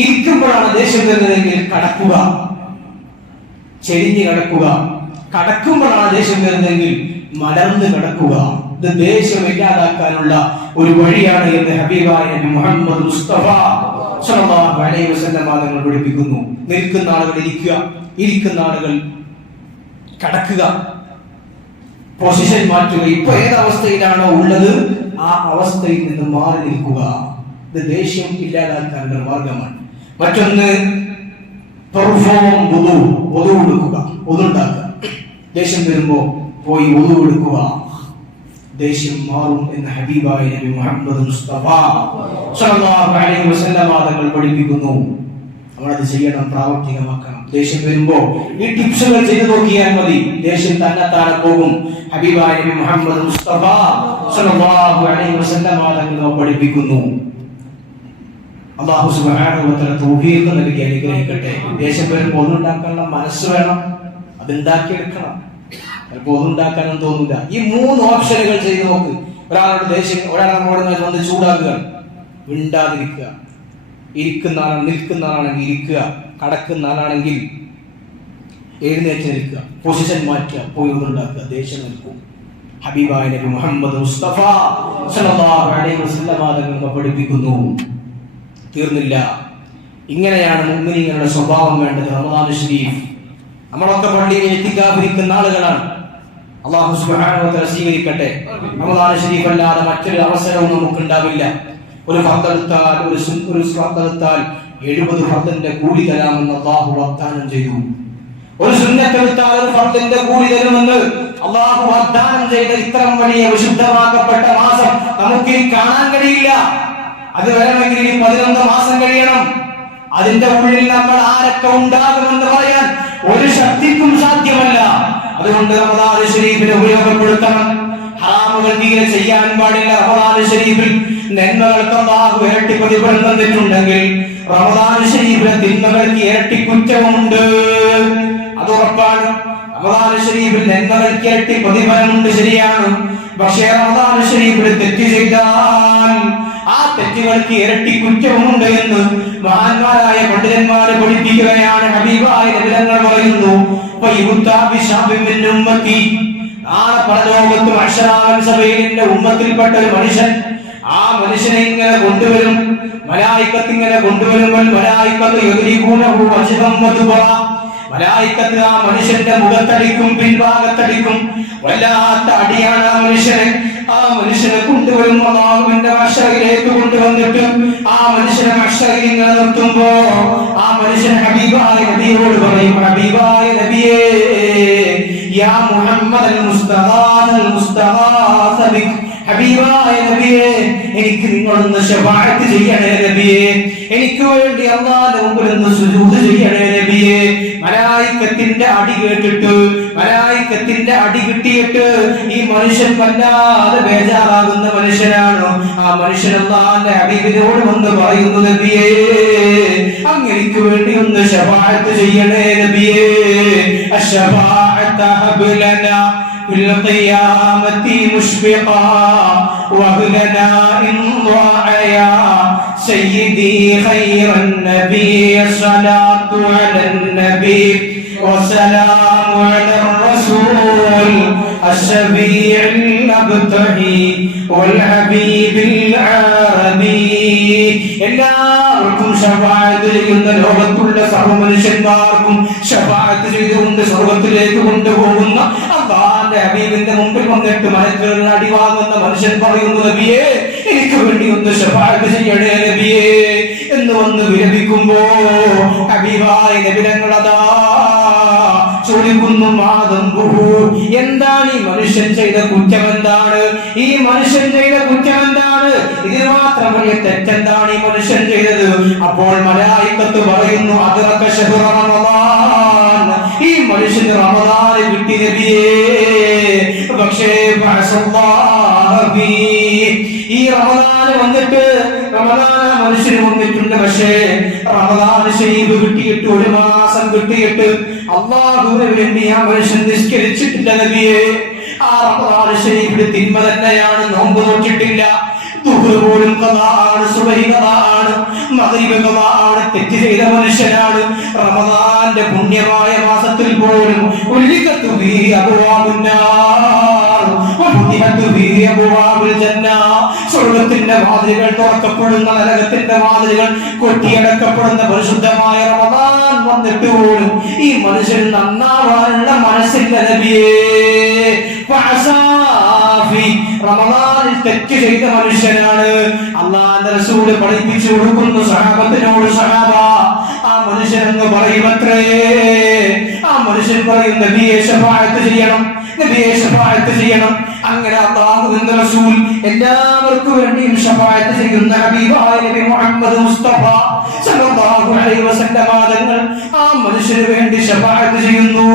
ഇരിക്കുമ്പോഴാണ് ദേഷ്യം വരുന്നതെങ്കിൽ കടക്കുക, ചെരിഞ്ഞ് കിടക്കുക. കടക്കുമ്പോഴാണ് ദേഷ്യം വരുന്നതെങ്കിൽ മലർന്ന് കിടക്കുക. ഇത് ദേഷ്യം ഇല്ലാതാക്കാനുള്ള ഒരു വഴിയാണ് എന്ന് ഹബീബായ നബി മുഹമ്മദ് മുസ്തഫ സ്വല്ലല്ലാഹു അലൈഹി വസല്ലം തങ്ങൾ പഠിപ്പിക്കുന്നു. നിൽക്കുന്ന ആളുകൾ ഇരിക്കുക, ഇരിക്കുന്ന ആളുകൾ കടക്കുക, പൊസിഷൻ മാറ്റുക. ഇപ്പൊ ഏതവസ്ഥയിലാണോ ഉള്ളത് ആ അവസ്ഥയിൽ നിന്ന് മാറി നിൽക്കുക. ഇത് ദേഷ്യം ഇല്ലാതാക്കാനുള്ള മാർഗമാണ്. മറ്റൊന്ന് ഒതു കൊടുക്കുക, ഒതുണ്ടാക്കുക. ദേഷ്യം വരുമ്പോ പോയി ഒതു കൊടുക്കുക, ദേഷ്യം മാറും എന്ന് ഹബീബായ നബി മുഹമ്മദ് മുസ്തഫ സ്വല്ലല്ലാഹു അലൈഹി വസല്ലം തങ്ങൾ പഠിപ്പിക്കുന്നു. നമ്മളത് ചെയ്യണം, പ്രാവർത്തികമാക്കണം. ദേഷ്യം വരുമ്പോ ഈ ടിപ്സുകൾ ചെയ്തു നോക്കിയാൽ മതി, ദേഷ്യം തന്നെത്താനെ പോകും. ഹബീബായ നബി മുഹമ്മദ് മുസ്തഫ സ്വല്ലല്ലാഹു അലൈഹി വസല്ലം തങ്ങൾ പഠിപ്പിക്കുന്നു. അല്ലാഹു സുബ്ഹാനഹു വ തആല തൗഫീഖ് നൽകി അനുഗ്രഹിക്കട്ടെ. ദേഷ്യം വരുമ്പോൾ ഒന്നുണ്ടാക്കാനുള്ള മനസ്സ് വേണം, അതുണ്ടാക്കിയെടുക്കണം. ചിലപ്പോൾ ഒന്നുണ്ടാക്കാനും തോന്നില്ല. ഈ 3 ഓപ്ഷനുകൾ ചെയ്ത് നോക്ക്. ഒരാളോട് ദേഷ്യം, ഒരാളോട് വന്ന് ചൂടാക്കുക, മിണ്ടാതിരിക്കുക. ഇരിക്കുന്ന ആളാണ്, നിൽക്കുന്ന ആളാണെങ്കിൽ ഇരിക്കുക, കടക്കുന്ന ആളാണെങ്കിൽ എഴുന്നേറ്റ് നിൽക്കുക, പൊസിഷൻ മാറ്റുക, പോയി ഒന്നുണ്ടാക്കുക, ദേഷ്യം നിൽക്കും. ഹബീബായ നബി മുഹമ്മദ് മുസ്തഫ സ്വല്ലല്ലാഹു അലൈഹി വസല്ലം തങ്ങൾ പഠിപ്പിക്കുന്നു. തീർന്നില്ല, ഇങ്ങനെയാണ് മുഅ്മിനീങ്ങളുടെ സ്വഭാവം വേണ്ടത്. റമദാൻ ശരീഫ് നമ്മളൊക്കെ പള്ളിയിൽ ഇത്തികാഫിരിക്കുന്ന ആളുകളാണ്. അല്ലാഹു സുബ്ഹാനഹു വ തആല സ്വീകരിക്കട്ടെ. റമദാൻ ശരീഫ് അല്ലാതെ മറ്റൊരു അവസരവും നമുക്ക് ഉണ്ടാവില്ല. ഒരു ഫർദെടുത്താൽ, ഒരു ഫർദെടുത്താൽ 70 ഫർദിന്റെ കൂലി തരാമെന്ന് അല്ലാഹു വാഗ്ദാനം ചെയ്തു. ഒരു സുന്നത്തെടുത്താൽ ഒരു ഫർദിന്റെ കൂലി തരുമെന്ന് അല്ലാഹു വാഗ്ദാനം ചെയ്ത ഇത്രയും വലിയ വിശുദ്ധമാക്കപ്പെട്ട മാസം നമുക്ക് കാണാൻ കഴിയില്ല. അത് വരണമെങ്കിൽ 11 മാസം കഴിയണം. അതിന്റെ ഉള്ളിൽ നമ്മൾ ആരൊക്കെ ഉണ്ടാകുമെന്ന് പറയാൻ ഒരു ശക്തിക്കും സാധ്യമല്ല. അതുകൊണ്ട് റമദാൻ ശരീഫിനെ ഉപയോഗപ്പെടുത്തണം. ഹറാമുകൾ തീരെ ചെയ്യാൻ പാടില്ല. റമദാൻ ശരീഫിൽ നന്മകൾക്ക് അല്ലാഹു ഇരട്ടി പ്രതിഫലം തന്നിട്ടുണ്ടെങ്കിൽ റമദാൻ ശരീഫിലെ തിന്മകൾക്ക് ഇരട്ടി കുറ്റമുണ്ട്. അത് ഉറപ്പാണ്. റമദാൻ ശരീഫിൽ നന്മകൾക്ക് ഇരട്ടി പ്രതിഫലമുണ്ട്, ശരിയാണ്. പക്ഷേ റമദാൻ ശരീഫിൽ തെറ്റ് ചെയ്താൽ ആ തെറ്റുകൾക്ക് ഇരട്ടി കുറ്റമുണ്ട് എന്ന് മഹാന്മാരായ പണ്ഡിതന്മാരെ പഠിപ്പിക്കുകയാണ്. ഹബീബായ നബി തങ്ങൾ പറയുന്നു, നാളെ പരലോകത്ത് മഹ്ശറാൻ സഭയിൽ എന്റെ ഉമ്മത്തിൽപ്പെട്ട ഒരു മനുഷ്യൻ, ആ മനുഷ്യനെ ഇങ്ങനെ കൊണ്ടുവരും, മലായിക്കത്ത് ഇങ്ങനെ കൊണ്ടുവരുമ്പോൾ മലായിക്കത്ത് യഗ്രികൂനഹു വജ്ഹം വദുബറ, മലായിക്കത്ത് ആ മനുഷ്യന്റെ മുഖത്തടിക്കും, പിൻഭാഗത്തടിക്കും. വല്ലാത്ത അടിയാണ് ആ മനുഷ്യനെ. ആ മനുഷ്യനെ കൊണ്ടുവരും അല്ലാഹുവിന്റെ മഹ്ശറിലേക്ക് കൊണ്ടുവന്നിട്ട് ആ മനുഷ്യനെ മഹ്ശറിൽ ഇങ്ങനെ നിർത്തുമ്പോ ആ മനുഷ്യൻ ഹബീബായ നബിയോട് പറയും, ഹബീബായ നബിയേ, യാ മുഹമ്മദ് മുസ്തഗാസ് മുസ്തഗാസ് ബിക്, ഹബീബായ നബിയേ, എനിക്ക് നിങ്ങളൊന്ന് ശഫാഅത്ത് ചെയ്യണേ നബിയേ, എനിക്ക് വേണ്ടി അല്ലാഹുവിന്റെ മുമ്പിൽ ഒന്ന് സുജൂദ് ചെയ്യണേ നബിയേ. മലായിക്കത്തിന്റെ അടി കേട്ടിട്ട്, മലായിക്കത്തിന്റെ അടി കിട്ടിയിട്ട് ഈ മനുഷ്യൻ വല്ലാതെ ബേജാറാകുന്ന മനുഷ്യനാണ്. ആ മനുഷ്യൻ അല്ലാഹുവിന്റെ ഹബീബിനോട് വന്ന് പറയുന്നു, നബിയേ, അങ്ങേക്ക് വേണ്ടി ഒന്ന് ശഫാഅത്ത് ചെയ്യണേ നബിയേ. അശ്ശഫാഅത ഹബ്ലനാ ഫിൽ ഖിയാമത്തി മുശ്ഫിഖാ വഹ്ലനാ ഇൻ ضاعയാ സയ്യിദി ഖൈറൻ നബി സ്വലാത്തു അലൻ നബി വസലാമു അലർ റസൂൽ അശ്ശഫീഉൽ അബ്തഹി വൽ ഹബീബിൽ ആറബി. എല്ലാവർക്കും ശഫാഅത്ത് ചെയ്യുന്ന ലോകത്തുള്ള സർവ്വ മനുഷ്യന്മാർക്കും ശഫാഅത്ത് ചെയ്തുകൊണ്ട് സ്വർഗ്ഗത്തിലേക്ക് കൊണ്ടുപോകുന്ന അല്ലാഹുവിന്റെ ഹബീബിന്റെ മുമ്പിൽ വന്നിട്ട് മലക്കുകൾ അടിവാങ്ങുന്ന മനുഷ്യൻ പറയുന്നു, നബിയേ, എനിക്ക് വേണ്ടി ഒന്ന് ശഫാഅത്ത് ചെയ്യണേ നബിയേ എന്ന് വന്ന് വിലപിക്കുമ്പോ ഹബീബായ നബി തങ്ങൾ അതാ ചോദിക്കുന്നു, മാദംബുഹു, എന്താണ് ഈ മനുഷ്യൻ ചെയ്ത കുറ്റം? എന്താണ് ഈ മനുഷ്യൻ ചെയ്ത കുറ്റം? എന്താണ് ഇതിന് മാത്രം വലിയ തെറ്റെന്താണ് ഈ മനുഷ്യൻ ചെയ്തത്? അപ്പോൾ മലായിക്കത്ത് പറയുന്നു, അദ്റക ശഹ്റ റമദാൻ, ഈ മനുഷ്യന് റമദാൻ കിട്ടി നബിയേ, പക്ഷേ ഈ റമദാൻ വന്നിട്ട് റമദാൻ മനുഷ്യന് വന്നിട്ടുണ്ട്, പക്ഷേ റമദാൻ ശരീഫ് കിട്ടിയിട്ട് 1 മാസം കിട്ടിയിട്ട് അല്ലാഹുവിന് വേണ്ടി ആ മനുഷ്യൻ നിസ്കരിച്ചിട്ടില്ല നബിയേ. ആ റമദാൻ ശരീഫിന്റെ തിന്മ തന്നെയാണ്, നോമ്പ് നോറ്റിട്ടില്ല, ദുഹർ പോലും ഖദാഅാണ്, സുബഹി ഖദാഅാണ്, മഗ്രിബ് ഖദാഅാണ്, തെറ്റ് ചെയ്ത മനുഷ്യനാണ്. റമദാന്റെ പുണ്യമായ മാസത്തിൽ പോലും ഉൽലിഖത്തു ഫീഹി അബ്വാബുൻ നാർ വഫുതിഹത് ഫീഹി അബ്വാബുൽ ജന്ന. സ്വർഗ്ഗത്തിന്റെ വാതിലുകൾ തുറക്കപ്പെടുന്ന, നരകത്തിന്റെ വാതിലുകൾ കൊട്ടിയടക്കപ്പെടുന്ന പരിശുദ്ധമായ റമദാൻ വന്നിട്ട് പോലും ഈ മനുഷ്യൻ നന്നാവാനുള്ള മനസ്സില്ല നബിയേ. റമദാനിൽ തെറ്റ് ചെയ്ത മനുഷ്യനാണ്. അല്ലാഹുവിന്റെ റസൂൽ പഠിപ്പിച്ചു കൊടുക്കുന്നു സഹാബത്തിനോട്, സഹാബ ആ മനുഷ്യൻ എന്ന് പറയുമത്രേ, ആ മനുഷ്യൻ പറയും നബിയെ ശഫാഅത്ത് ചെയ്യണം, നബിയെ ശഫാഅത്ത് ചെയ്യണം. അങ്ങനെ അല്ലാഹുവിന്റെ റസൂൽ എല്ലാവർക്കും വേണ്ടിയും ശഫാഅത്ത് ചെയ്യുന്ന ഹബീബായ നബി മുഹമ്മദ് മുസ്തഫ സല്ലല്ലാഹു അലൈഹി വസല്ലം തങ്ങൾ ആ മനുഷ്യന് വേണ്ടി ശഫാഅത്ത് ചെയ്യുന്നു.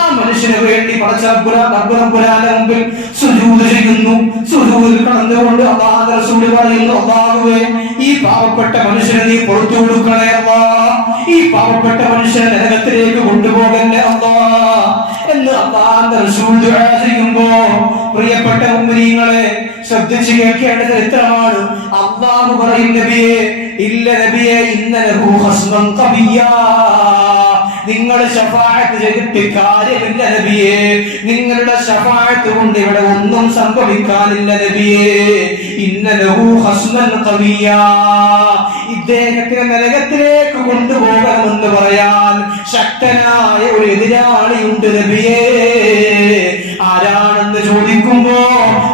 ആ മനുഷ്യന് വേണ്ടി പടച്ചറബ്ബുരാന്റെ മുമ്പിൽ സുജൂദ് ചെയ്യുന്നു. സുജൂദിൽ കടന്നുകൊണ്ട് അല്ലാഹുവിന്റെ റസൂൽ പറയുന്നു, അല്ലാഹുവേ ഈ പാവപ്പെട്ട മനുഷ്യനെ നീ പുറത്തു കൊടുക്കണേ അല്ലാഹ്, ഈ പാവപ്പെട്ട മനുഷ്യനെ നരകത്തിലേക്ക് കൊണ്ടുപോകല്ലേ അല്ലാഹ് എന്ന് അല്ലാഹുവിന്റെ റസൂൽ ദുആ ചെയ്യുമ്പോ, പ്രിയപ്പെട്ട മുഅ്മിനീങ്ങളെ ശ്രദ്ധിച്ചു കേൾക്കേണ്ട ചരിത്രമാണ്. അല്ലാഹു പറയും നബിയെ, ഇല്ല നബിയെ, ഇന്നലഹു ഖസ്മൻ ഖബിയ്യാ, നിങ്ങൾ ശഫാഅത്ത് ചെയ്തിട്ട് കാര്യമില്ല നബിയെ, നിങ്ങളുടെ ശഫാഅത്ത് കൊണ്ട് ഇവിടെ ഒന്നും സംഭവിക്കാനില്ല നബിയെ. ഇന്നലഹു ഖസ്മൻ ഖബിയ്യാ, ഇദ്ദേഹത്തിനെ നരകത്തിലേക്ക് കൊണ്ടുപോകണമെന്ന് പറയാൻ ശക്തനായ ഒരു എതിരാളിയുണ്ട് നബിയെ. ആരാണെന്ന് ചോദിക്കുമ്പോ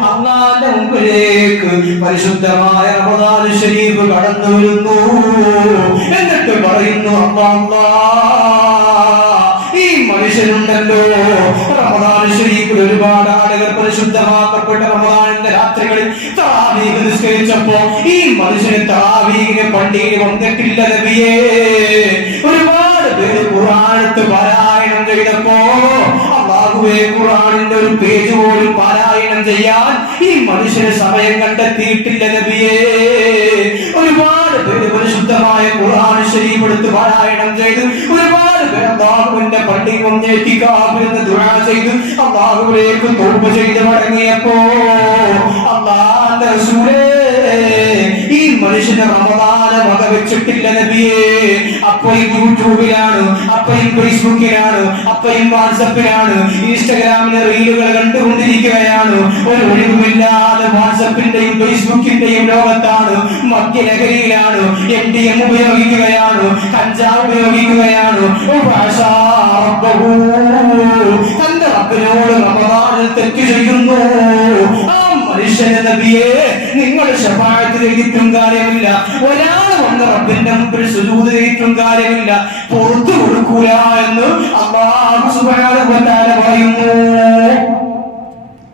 അല്ലാഹുവിന്റെ മുമ്പിലേക്ക് പരിശുദ്ധമായ റമദാൻ ശരീഫ് കടന്നു വരുന്നു. എന്നിട്ട് പറയുന്നു, ഈ മനുഷ്യനുണ്ടല്ലോ റമദാൻ ശരീഫിൽ ഒരുപാട് ആളുകൾ പരിശുദ്ധമാക്കപ്പെട്ട റമദാനിന്റെ രാത്രികളിൽ തറാവീഹ് നിസ്കരിച്ചപ്പോ ഈ മനുഷ്യന് തറാവീഹിന് പള്ളിയിൽ വന്നിട്ടില്ല നബിയേ. ഒരുപാട് പേര് ഖുർആനെടുത്ത് പാരായണം ചെയ്തപ്പോ അല്ലാഹുവേ ഖുർആനിന്റെ ഒരു പേജ് പോലും പാരായണം ചെയ്യാൻ ഈ മനുഷ്യന് സമയം കണ്ടെത്തിയിട്ടില്ല നബിയേ. ഒരുപാട് പേര് പരിശുദ്ധമായ ഖുർആൻ ശരീഫ് എടുത്ത് പാരായണം ചെയ്തു. ഒരുപാട് പേര് അല്ലാഹുവിന്റെ പള്ളിയിൽ വന്നേറ്റിക്കാമെന്ന് ദുആ ചെയ്തു അല്ലാഹുവിലേക്ക് തൗബ ചെയ്ത് മടങ്ങിയപ്പോ അല്ലാഹുവിന്റെ റസൂലേ, ഈ മനുഷ്യന് റമദാനെ വകവെച്ചിട്ടില്ല നബിയേ. അപ്പയും യൂട്യൂബിലാണ്, അപ്പയും ഫേസ്ബുക്കിലാണ്, അപ്പയും വാട്സപ്പിലാണ്, ഇൻസ്റ്റഗ്രാമിലെ റീലുകൾ കണ്ടുകൊണ്ടിരിക്കുകയാണ്. ഒരു ഒഴിവുമില്ലാതെ വാട്സപ്പിന്റെയും ഫേസ്ബുക്കിന്റെയും ലോകത്താണ്, മദ്യലഹരിയിലാണ്, MDM ഉപയോഗിക്കുകയാണ്, കഞ്ചാവ് ഉപയോഗിക്കുകയാണ്. തന്റെ റബ്ബിനോട് റമദാനിൽ തെറ്റ് ചെയ്യുന്നു. ആ മനുഷ്യനെ നബിയെ നിങ്ങൾ ശഫാഅത്ത് ചെയ്തിട്ടും കാര്യമില്ല, ഒരാൾ വന്ന് റബ്ബിന്റെ മുമ്പിൽ സുജൂദ് ചെയ്തിട്ടും കാര്യമില്ല, പുറത്തു കൊടുക്കൂല എന്ന് അല്ലാഹു സുബ്ഹാനഹു വ തആല പറയുന്നു.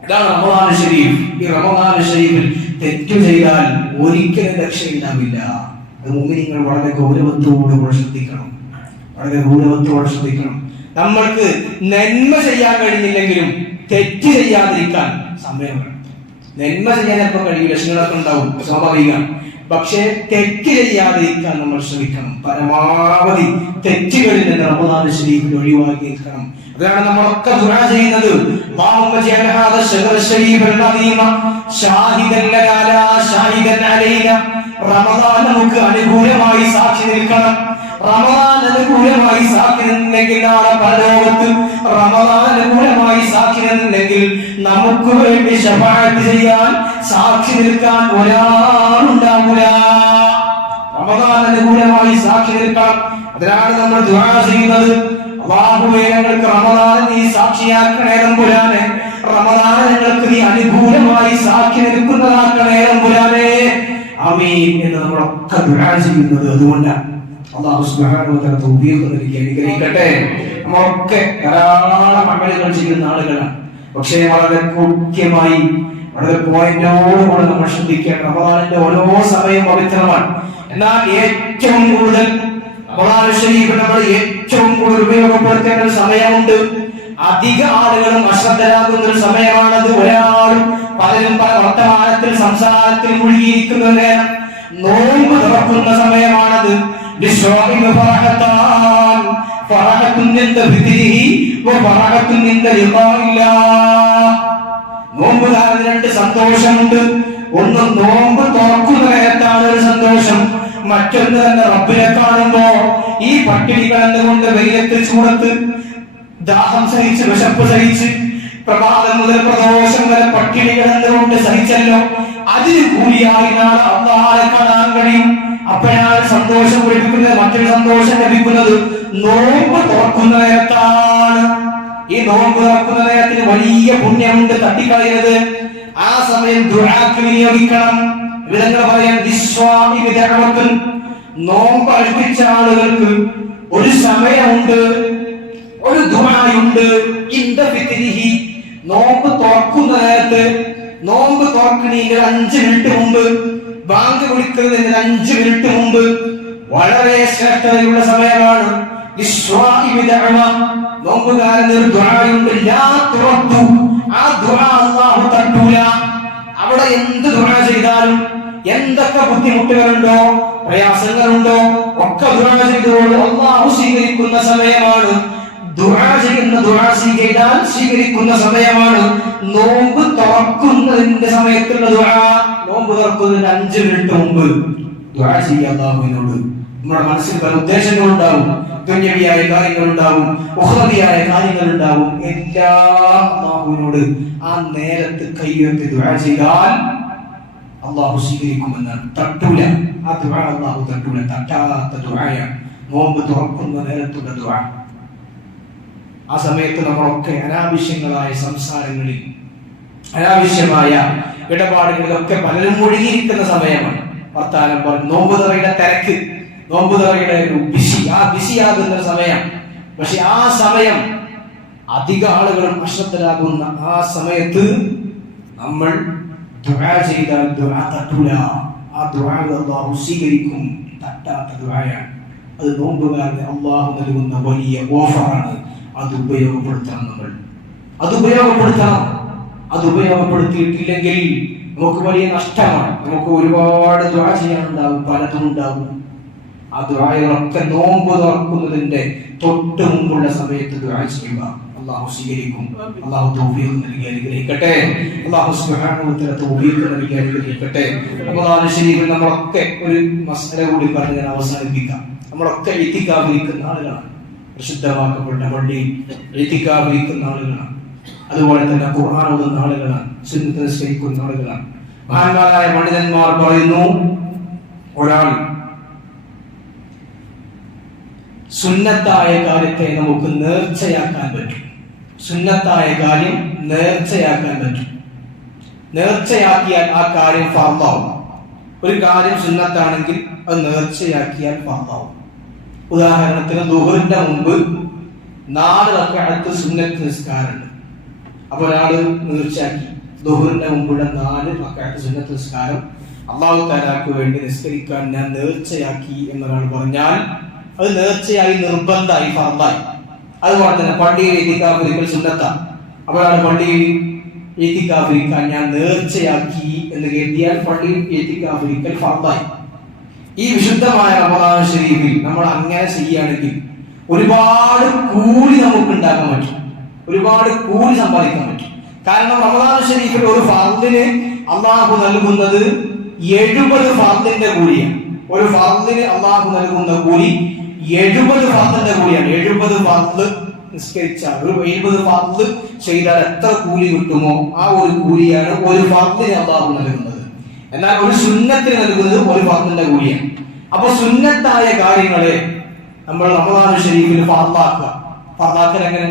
ഇതാണ് റമദാൻ ശരീഫ്. ഈ റമദാൻ ശരീഫിൽ തെറ്റു ചെയ്താൽ ഒരിക്കലും രക്ഷയുണ്ടാവില്ല. മുഅ്മിനീങ്ങൾ വളരെ ഗൗരവത്തോടെ ശ്രദ്ധിക്കണം, വളരെ ഗൗരവത്തോടെ ശ്രദ്ധിക്കണം. നമ്മൾക്ക് നന്മ ചെയ്യാൻ കഴിഞ്ഞില്ലെങ്കിലും തെറ്റ് ചെയ്യാതിരിക്കാൻ സമയം വേണം. നന്മ ചെയ്യാൻ എപ്പോൾ കഴിയും, ലക്ഷണങ്ങളൊക്കെ ഉണ്ടാവും, സ്വാഭാവികം. പക്ഷേ തെറ്റ് ചെയ്യാതിരിക്കാൻ നമ്മൾ ശ്രമിക്കണം. പരമാവധി തെറ്റുകളിൽ നിന്ന് റമദാൻ ശരീഫിൽ ഒഴിവാക്കി നിൽക്കണം. അതാണ് നമ്മളൊക്കെ ദുആ ചെയ്യുന്നത്. അല്ലാഹുമ്മ ജഅൽ ഹാദാ ശഹ്റ ശരീഫൽ അദീമ ഷാഹിദൻ ലനാ ലാ ഷാഹിദൻ അലൈനാ. റമദാൻ നമുക്ക് അനുകൂലമായി സാക്ഷി നിൽക്കണം. റമദാൻ അനുകൂലമായി സാക്ഷി നിന്നില്ലെങ്കിൽ നാളെ പരലോകത്ത് റമദാൻ അനുകൂലമായി സാക്ഷി നിന്നില്ലെങ്കിൽ നമുക്ക് വേണ്ടി ശഫാഅത്ത് ചെയ്യാൻ സാക്ഷി നിൽക്കാൻ ഒരാളുണ്ടാവില്ല. റമദാൻ അനുകൂലമായി സാക്ഷി നിൽക്കണം. അതിനാണ് നമ്മൾ ദുആ ചെയ്യുന്നത്. അല്ലാഹുവേ, ഞങ്ങൾക്ക് റമദാൻ നീ സാക്ഷിയാക്കണേ തമ്പുരാനെ. റമദാൻ ഞങ്ങൾക്ക് നീ അനുകൂലമായി സാക്ഷി നിൽക്കുന്നതാക്കണേ തമ്പുരാനെ. ആമീൻ എന്ന് നമ്മളൊക്കെ ദുആ ചെയ്യുന്നത് അതുകൊണ്ടാണ്. അല്ലാഹു സുബ്ഹാനഹു വ തആല തൗഫീഖ് നൽകി അനുഗ്രഹിക്കട്ടെ. നമ്മളൊക്കെ ധാരാളം അമലുകൾ ചെയ്യുന്ന ആളുകളാണ്. പക്ഷേ വളരെ കൃത്യമായി, വളരെ പോയിന്റോടുകൂടെ നമ്മൾ ശ്രദ്ധിക്കണം. റമദാനിന്റെ ഓരോ സമയം പവിത്രമാണ്. എന്നാൽ ഏറ്റവും കൂടുതൽ റമദാൻ ശരീഫ് നമ്മൾ ഏറ്റവും കൂടുതൽ ഉപയോഗപ്പെടുത്തേണ്ട ഒരു സമയമുണ്ട്. അധിക ആളുകളും അശ്രദ്ധരാകുന്ന ഒരു സമയമാണത്. ഒരാളും പലരും പല വർത്തമാനത്തിൽ സംസാരത്തിൽ മുഴുകിയിരിക്കുന്ന നേരം നോമ്പ് തുറക്കുന്ന സമയമാണത്. നോമ്പുകാരന് രണ്ട് സന്തോഷമുണ്ട്. ഒന്ന് നോമ്പ് തുറക്കുന്ന നേരത്താണ് ഒരു സന്തോഷം, മറ്റൊന്ന് തന്നെ റബ്ബിനെ കാണുമ്പോ ഈ പട്ടിണി കിടന്നുകൊണ്ട് വെയിലത്ത് ചൂടത്ത് ദാഹം സഹിച്ച്, വിശപ്പ് സഹിച്ച്, പ്രഭാതം മുതൽ പ്രദോഷം വരെ പട്ടിണി കിടന്നുകൊണ്ട് സഹിച്ചല്ലോ, അതിന് കൂലിയായി നാളെ അല്ലാഹുവിനെ കാണാൻ കഴിയും. അപ്പോഴാണ് സന്തോഷം ലഭിക്കുന്നത്. മറ്റൊരു സന്തോഷം ലഭിക്കുന്നത് നോമ്പ് തുറക്കുന്ന നേരത്താണ്. ഈ നോമ്പ് തുറക്കുന്ന നേരത്തിന് വലിയ പുണ്യമുണ്ട്, തട്ടിക്കളയരുത്. ആ സമയം ദുആക്ക് വിനിയോഗിക്കണം. വിധങ്ങൾ പറയാൻ നോമ്പ് അനുഷ്ഠിച്ച ആളുകൾക്ക് ഒരു സമയമുണ്ട്, ഒരു ദുആയുണ്ട്. നോമ്പ് തുറക്കുന്ന നേരത്ത്, നോമ്പ് തുറക്കണമെങ്കിൽ 5 മിനിറ്റ് മുമ്പ്, ബാങ്ക് വിളിക്കുന്നതിന് 5 മിനിറ്റ് മുമ്പ് വളരെ ശ്രേഷ്ഠതയുള്ള സമയമാണ്. നോമ്പുകാരന് ഒരു ദുആയുണ്ട്, ആ ദുആ അല്ലാഹു തട്ടൂല. അവിടെ എന്ത് ദുആ ചെയ്താലും, എന്തൊക്കെ ബുദ്ധിമുട്ടുകളുണ്ടോ, പ്രയാസങ്ങളുണ്ടോ, ഒക്കെ ദുആ ചെയ്തോളൂ, അല്ലാഹു സ്വീകരിക്കുന്ന സമയമാണ്. ദുആ ചെയ്യുന്ന, ദുആ സ്വീകരിക്കുന്ന സമയമാണ്. നോമ്പ് തുറക്കുന്നതിന്റെ സമയത്തുള്ള ദുആ, നോമ്പ് തുറക്കുന്നതിന് 5 മിനിറ്റ് മുമ്പ് ദുആ ചെയ്യുക അല്ലാഹുവിനോട്. നമ്മുടെ മനസ്സിൽ പല ഉദ്ദേശങ്ങളുണ്ടാവും, ദുനിയവിയായ കാര്യങ്ങളുണ്ടാവും, ഉഖ്റവിയായ കാര്യങ്ങളുണ്ടാവും. എല്ലാം അല്ലാഹുവിനോട് ആ നേരത്ത് കൈയുയർത്തി ദുആ ചെയ്താൽ അല്ലാഹു സ്വീകരിക്കുമെന്നാണ്. തട്ടൂല, ആ ദുആ അല്ലാഹു തട്ടൂല. തട്ടാത്ത ദുആയാണ് നോമ്പ് തുറക്കുന്ന നേരത്തുള്ള ദുആ. ആ സമയത്ത് നമ്മളൊക്കെ അനാവശ്യങ്ങളായ സംസാരങ്ങളിൽ, അനാവശ്യമായ ഇടപാടുകളിലൊക്കെ പലരും മുഴുകിയിരിക്കുന്ന സമയമാണ്. വർത്താനം പറഞ്ഞു, നോമ്പ് തുറയുടെ തിരക്ക്, നോമ്പ് തുറയുടെ ഒരു ബിസിയാകുന്ന സമയം. പക്ഷെ ആ സമയം അധിക ആളുകളും അശ്രദ്ധരാകുന്ന ആ സമയത്ത് നമ്മൾ ദുആ ചെയ്താൽ ദുആ തട്ടൂല. ആ ദുആ അല്ലാഹു സ്വീകരിക്കും. തട്ടാത്ത ദുആയാണ്. അത് നോമ്പുകാരന് അല്ലാഹു നൽകുന്ന വലിയ ഓഫറാണ്. അത് ഉപയോഗപ്പെടുത്തണം. നമ്മൾ അത് ഉപയോഗപ്പെടുത്തണം. അത് ഉപയോഗപ്പെടുത്തിയിട്ടില്ലെങ്കിൽ നമുക്ക് വലിയ നഷ്ടമാണ്. നമുക്ക് ഒരുപാട് ദുആ ചെയ്യാനുണ്ടാവും, പലതും ഉണ്ടാവും. ആ ദുആകളൊക്കെ നോമ്പ് തുറക്കുന്നതിന്റെ തൊട്ട് മുമ്പുള്ള സമയത്ത് ദുആ ചെയ്യുക. അല്ലാഹു സ്വീകരിക്കും. അല്ലാഹു തൗഫീഖ് നൽകി അനുഗ്രഹിക്കട്ടെ. അല്ലാഹു സുബ്ഹാനഹു വ തആല തൗഫീഖ് നൽകി അനുഗ്രഹിക്കട്ടെ. റമദാൻ ശരീഫിൽ നമ്മളൊക്കെ ഒരു മസ്അല കൂടി പറഞ്ഞ് ഞാൻ അവസാനിപ്പിക്കാം. നമ്മളൊക്കെ ഇത്തികാഫിരിക്കുന്ന ആളുകളാണ്. പ്രസിദ്ധമാക്കപ്പെട്ട പള്ളിയിൽ ഇത്തികാഫിരിക്കുന്ന ആളുകളാണ്. അതുപോലെ തന്നെ ഖുർആൻ ഓതുന്ന ആളുകളാണ്, സുന്നത്ത് നിസ്കരിക്കുന്ന ആളുകളാണ്. മഹാന്മാരായ പണ്ഡിതന്മാർ പറയുന്നു, ഒരാൾ സുന്നത്തായ കാര്യത്തെ നമുക്ക് നേർച്ചയാക്കാൻ പറ്റും. സുന്നത്തായ കാര്യം നേർച്ചയാക്കാൻ പറ്റും. നേർച്ചയാക്കിയാൽ ആ കാര്യം ഫർദാവും. ഒരു കാര്യം സുന്നത്താണെങ്കിൽ അത് നേർച്ചയാക്കിയാൽ ഫർദാവും. ഉദാഹരണത്തിന് ദുഹറിന്റെ മുമ്പ് 4 റക്അത്ത് സുന്നത്ത് നിസ്കാരമുണ്ട്. അപ്പോൾ ഒരാള് നേർച്ചയാക്കി ദുഹറിന്റെ മുമ്പുള്ള 4 റക്അത്ത് സുന്നത്ത് നിസ്കാരം അല്ലാഹു തആലക്ക് വേണ്ടി നിസ്കരിക്കാൻ ഞാൻ നേർച്ചയാക്കി എന്നൊരാൾ പറഞ്ഞാൽ അത് നേർച്ചയായി, നിർബന്ധമായി, ഫർദായി. അതുപോലെ തന്നെ പള്ളിയിൽ ഇത്തികാഫിരിക്കൽ സുന്നത്താണ്. അപ്പോൾ ഒരാൾ പള്ളിയിൽ ഇത്തികാഫിരിക്കാൻ ഞാൻ നേർച്ചയാക്കി എന്ന് കരുതിയാൽ പള്ളിയിൽ ഇത്തികാഫിരിക്കൽ ഫർദായി. ഈ വിശുദ്ധമായ റമദാൻ ശരീഫിൽ നമ്മൾ അങ്ങനെ ചെയ്യുകയാണെങ്കിൽ ഒരുപാട് കൂലി നമുക്ക് ഉണ്ടാക്കാൻ പറ്റും, ഒരുപാട് കൂലി സമ്പാദിക്കാൻ പറ്റും. കാരണം റമദാൻ ശരീഫിൽ ഒരു ഫർദിന് അല്ലാഹു നൽകുന്നത് 70 ഫർദിന്റെ കൂലിയാണ്. ഒരു ഫർദിന് അല്ലാഹു നൽകുന്ന കൂലി 70 ഫർദിന്റെ കൂലിയാണ്. 70 ഫർദ് നിസ്കരിച്ചാൽ, ഒരു 70 ഫർദ് ചെയ്താൽ എത്ര കൂലി കിട്ടുമോ ആ ഒരു കൂലിയാണ് ഒരു ഫർദിന് അല്ലാഹു നൽകുന്നത്. എന്നാൽ ഒരു സുന്നത്തിന് നൽകുന്നത് ഒരു ഫർദിന്റെ കൂലിയാണ്. അപ്പൊ സുന്നത്തായ കാര്യങ്ങളെ നമ്മൾ റമദാൻ ശരീഫിൽ ഫർദാക്കുക. ഫർദാക്കൽ എങ്ങനെ?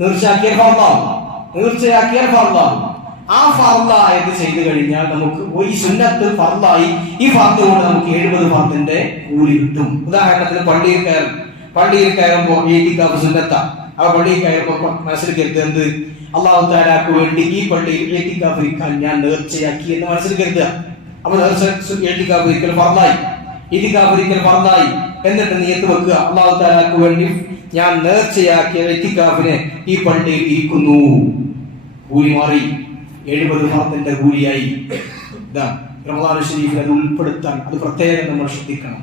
നേർച്ചയാക്കിയാൽ ഫർദാവും, നേർച്ചയാക്കിയാൽ ഫർദാവും. ആ ഫർദായത് ചെയ്തു കഴിഞ്ഞാൽ നമുക്ക് ഈ സുന്നത്ത് ഫർദായി, ഈ ഫർദ് കൊണ്ട് നമുക്ക് 70 ഫർദിന്റെ കൂലി കിട്ടും. ഉദാഹരണത്തിന് പള്ളിയിൽ കയറുമ്പോൾ ഇത്തികാഫ് സുന്നത്താ. ആ പള്ളിയിൽ കയറുമ്പോൾ മനസ്സിൽ കരുതുന്നത് അല്ലാഹു തആലക്ക് വേണ്ടി ഈ പള്ളിയിൽ ഇത്തികാഫ് ഇരിക്കാൻ ഞാൻ നേർച്ചയാക്കി എന്ന് മനസ്സിൽ കരുതുക. അപ്പൊ ഇത്തികാഫ് ഇരിക്കൽ ഫർദായി, ഇത്തികാഫ് ഇരിക്കൽ ഫർദായി. എന്നിട്ട് നിയത്ത് വെക്കുക, അല്ലാഹു തആലക്ക് വേണ്ടി ഞാൻ നേർച്ചയാക്കിയ ഇത്തികാഫിനെ ഈ പള്ളിയിൽ ഇരിക്കുന്നു. കൂലി മാറി, 70 ഫർദിന്റെ കൂലിയായി. റമദാൻ ശരീഫിൽ അത് ഉൾപ്പെടുത്താൻ, അത് പ്രത്യേകം നമ്മൾ ശ്രദ്ധിക്കണം.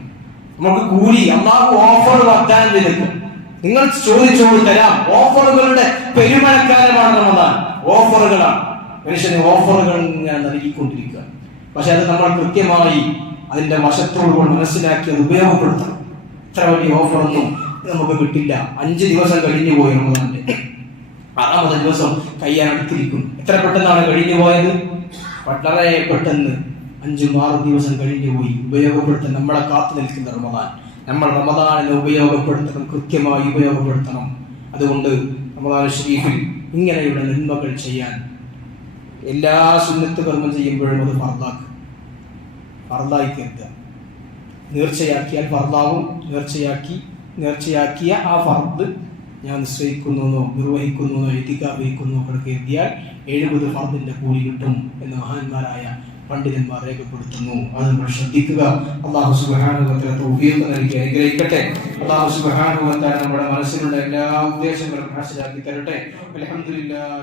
നമുക്ക് കൂലി അല്ലാഹു ഓഫർ വാഗ്ദാനം ചെയ്തിരിക്കും. നിങ്ങൾ ചോദിച്ചോട് തരാം. ഓഫറുകളുടെ പെരുമഴക്കാലമാണ് റമദാൻ. ഓഫറുകളാണ്, മനുഷ്യന് ഓഫറുകൾ ഞാൻ നൽകിക്കൊണ്ടിരിക്കുക. പക്ഷെ അത് നമ്മൾ കൃത്യമായി അതിന്റെ വശത്തോടുകൂടി മനസ്സിലാക്കി അത് ഉപയോഗപ്പെടുത്തണം. ഇത്ര വലിയ ഓഫറൊന്നും നമുക്ക് കിട്ടില്ല. 5 ദിവസം കഴിഞ്ഞു പോയി റമദാന്റെ. 6ാമത്തെ ദിവസം കയ്യാനടുത്തിരിക്കും. എത്ര പെട്ടെന്നാണ് കഴിഞ്ഞു പോയത്? വളരെ പെട്ടെന്ന്. 5-6 ദിവസം കഴിഞ്ഞു പോയി. ഉപയോഗപ്പെടുത്താൻ നമ്മളെ കാത്തു നിൽക്കുന്ന റമദാൻ. നമ്മൾ റമദാനിനെ ഉപയോഗപ്പെടുത്തണം, കൃത്യമായി ഉപയോഗപ്പെടുത്തണം. അതുകൊണ്ട് റമദാൻ ശരീഫിൽ ഇങ്ങനെയുള്ള നന്മകൾ ചെയ്യാൻ, എല്ലാ സുന്നത്ത് കർമ്മം ചെയ്യുമ്പോഴും അത് ഫർദായി കരുതുക. നേർച്ചയാക്കിയാൽ ഫർദാവും. നേർച്ചയാക്കിയ ആ ഫർദ് ഞാൻ നിശ്ചയിക്കുന്നോ നിർവഹിക്കുന്നോ എഴുതിക്കാവഹിക്കുന്നോ കരുതിയാൽ 70 ഫർദിന്റെ കൂലി കിട്ടും എന്ന് മഹാന്മാരായ പണ്ഡിതന്മാർ രേഖപ്പെടുത്തുന്നു. അത് നമ്മൾ ശ്രദ്ധിക്കുക. അല്ലാഹു സുബ്ഹാനഹു വ തആല തൗഫീഖ് നൽകി അനുഗ്രഹിക്കട്ടെ. അല്ലാഹു സുബ്ഹാനഹു വ തആല നമ്മുടെ മനസ്സിലുള്ള എല്ലാ ഉദ്ദേശങ്ങളും ഹാസിലാക്കി തരട്ടെ. അൽഹംദുലില്ലാഹ്.